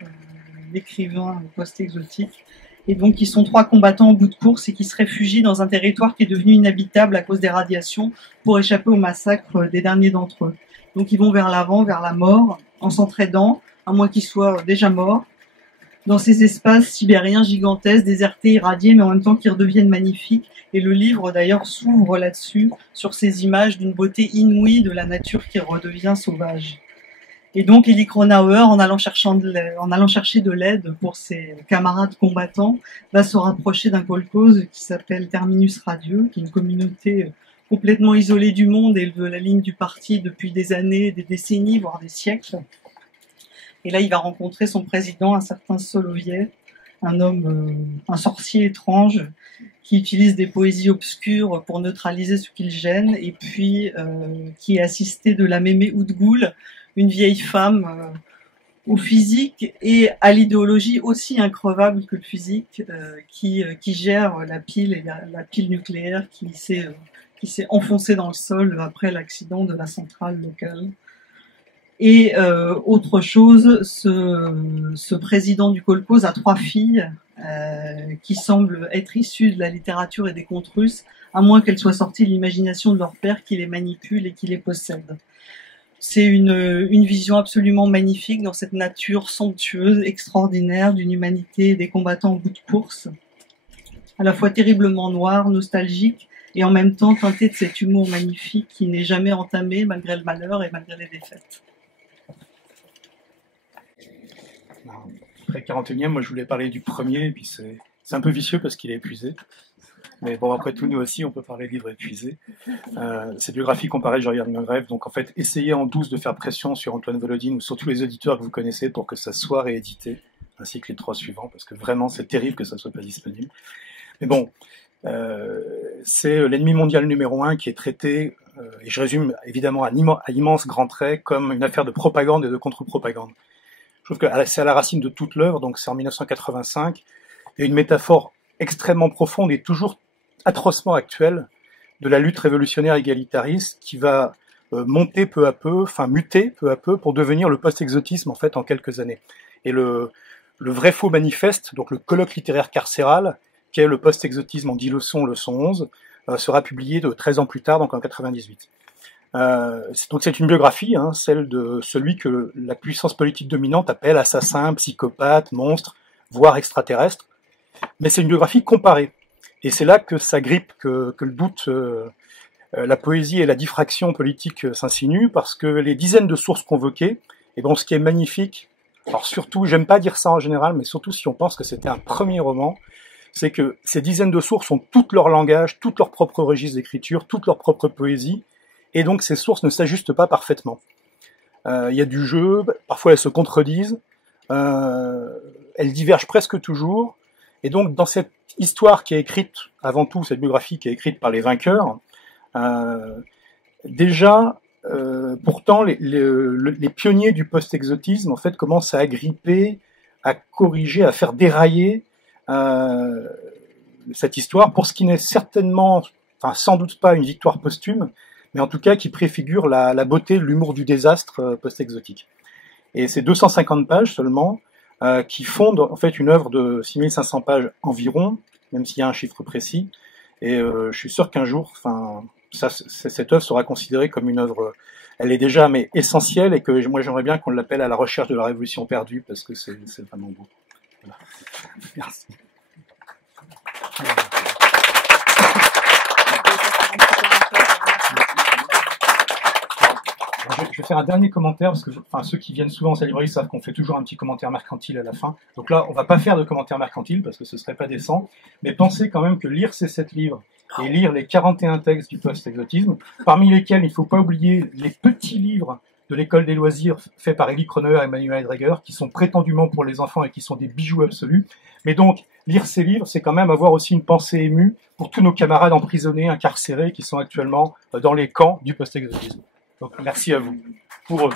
l'écrivain post-exotique. Et donc ils sont 3 combattants en bout de course et qui se réfugient dans un territoire qui est devenu inhabitable à cause des radiations pour échapper au massacre des derniers d'entre eux. Donc ils vont vers l'avant, vers la mort, en s'entraidant, à moins qu'ils soient déjà morts, dans ces espaces sibériens gigantesques, désertés, irradiés, mais en même temps qui redeviennent magnifiques. Et le livre, d'ailleurs, s'ouvre là-dessus, sur ces images d'une beauté inouïe de la nature qui redevient sauvage. Et donc, Elie Kronauer, en allant chercher de l'aide pour ses camarades combattants, va se rapprocher d'un kolkhoz qui s'appelle Terminus Radieux, qui est une communauté complètement isolée du monde et de la ligne du parti depuis des années, des décennies, voire des siècles. Et là, il va rencontrer son président, un certain Soloviev, un homme, un sorcier étrange, qui utilise des poésies obscures pour neutraliser ce qu'il gêne, et puis qui est assisté de la mémé Oudgoul, une vieille femme au physique et à l'idéologie aussi increvable que le physique, qui gère la pile et la pile nucléaire qui s'est qui s'est enfoncé dans le sol après l'accident de la centrale locale. Et autre chose, ce président du kolkhoz a 3 filles qui semblent être issues de la littérature et des contes russes, à moins qu'elles soient sorties de l'imagination de leur père qui les manipule et qui les possède. C'est une vision absolument magnifique dans cette nature somptueuse, extraordinaire, d'une humanité et des combattants en bout de course, à la fois terriblement noire, nostalgique, et en même temps teintée de cet humour magnifique qui n'est jamais entamé malgré le malheur et malgré les défaites. Après 41e, moi je voulais parler du premier, et puis c'est un peu vicieux parce qu'il est épuisé. Mais bon, après tout, nous aussi, on peut parler livres épuisés. Ces biographies comparées, je regarde Grève. Donc en fait, essayez en 12 de faire pression sur Antoine Volodine ou sur tous les éditeurs que vous connaissez pour que ça soit réédité, ainsi que les 3 suivants, parce que vraiment, c'est terrible que ça ne soit pas disponible. Mais bon, c'est l'ennemi mondial numéro 1 qui est traité, et je résume évidemment à immense grands traits, comme une affaire de propagande et de contre-propagande. Je trouve que c'est à la racine de toute l'œuvre, donc c'est en 1985, il y a une métaphore extrêmement profonde et toujours atrocement actuelle de la lutte révolutionnaire égalitariste qui va monter peu à peu, enfin muter peu à peu pour devenir le post-exotisme en fait en quelques années. Et le vrai faux manifeste, donc le colloque littéraire carcéral, qui est le post-exotisme en 10 leçons, leçon 11, sera publié 13 ans plus tard, donc en 98. Donc c'est une biographie, hein, celle de celui que la puissance politique dominante appelle assassin, psychopathe, monstre, voire extraterrestre. Mais c'est une biographie comparée. Et c'est là que ça grippe, que le doute, la poésie et la diffraction politique s'insinuent, parce que les dizaines de sources convoquées, et bon, ce qui est magnifique, alors surtout, j'aime pas dire ça en général, mais surtout si on pense que c'était un premier roman, c'est que ces dizaines de sources ont tout leur langage, tout leur propre registre d'écriture, toute leur propre poésie, et donc ces sources ne s'ajustent pas parfaitement. Il y a du jeu, parfois elles se contredisent, elles divergent presque toujours, et donc dans cette histoire qui est écrite, avant tout cette biographie qui est écrite par les vainqueurs, déjà, pourtant les pionniers du post-exotisme en fait commencent à agripper, à corriger, à faire dérailler cette histoire pour ce qui n'est certainement, enfin sans doute pas une victoire posthume, mais en tout cas qui préfigure la beauté, l'humour du désastre post-exotique. Et c'est 250 pages seulement qui fondent en fait une œuvre de 6500 pages environ, même s'il y a un chiffre précis. Et je suis sûr qu'un jour, enfin, cette œuvre sera considérée comme une œuvre, elle est déjà mais essentielle, et que moi j'aimerais bien qu'on l'appelle à la recherche de la révolution perdue, parce que c'est vraiment beau. Voilà. Merci. Je vais faire un dernier commentaire, parce que ceux qui viennent souvent à sa librairie savent qu'on fait toujours un petit commentaire mercantile à la fin. Donc là, on ne va pas faire de commentaire mercantile, parce que ce ne serait pas décent, mais pensez quand même que lire ces 7 livres, et lire les 41 textes du post-exotisme, parmi lesquels il ne faut pas oublier les petits livres de l'école des loisirs faits par Elie Kroner et Manuel Heidegger, qui sont prétendument pour les enfants et qui sont des bijoux absolus. Mais donc, lire ces livres, c'est quand même avoir aussi une pensée émue pour tous nos camarades emprisonnés, incarcérés, qui sont actuellement dans les camps du post-exotisme. Donc merci à vous pour eux.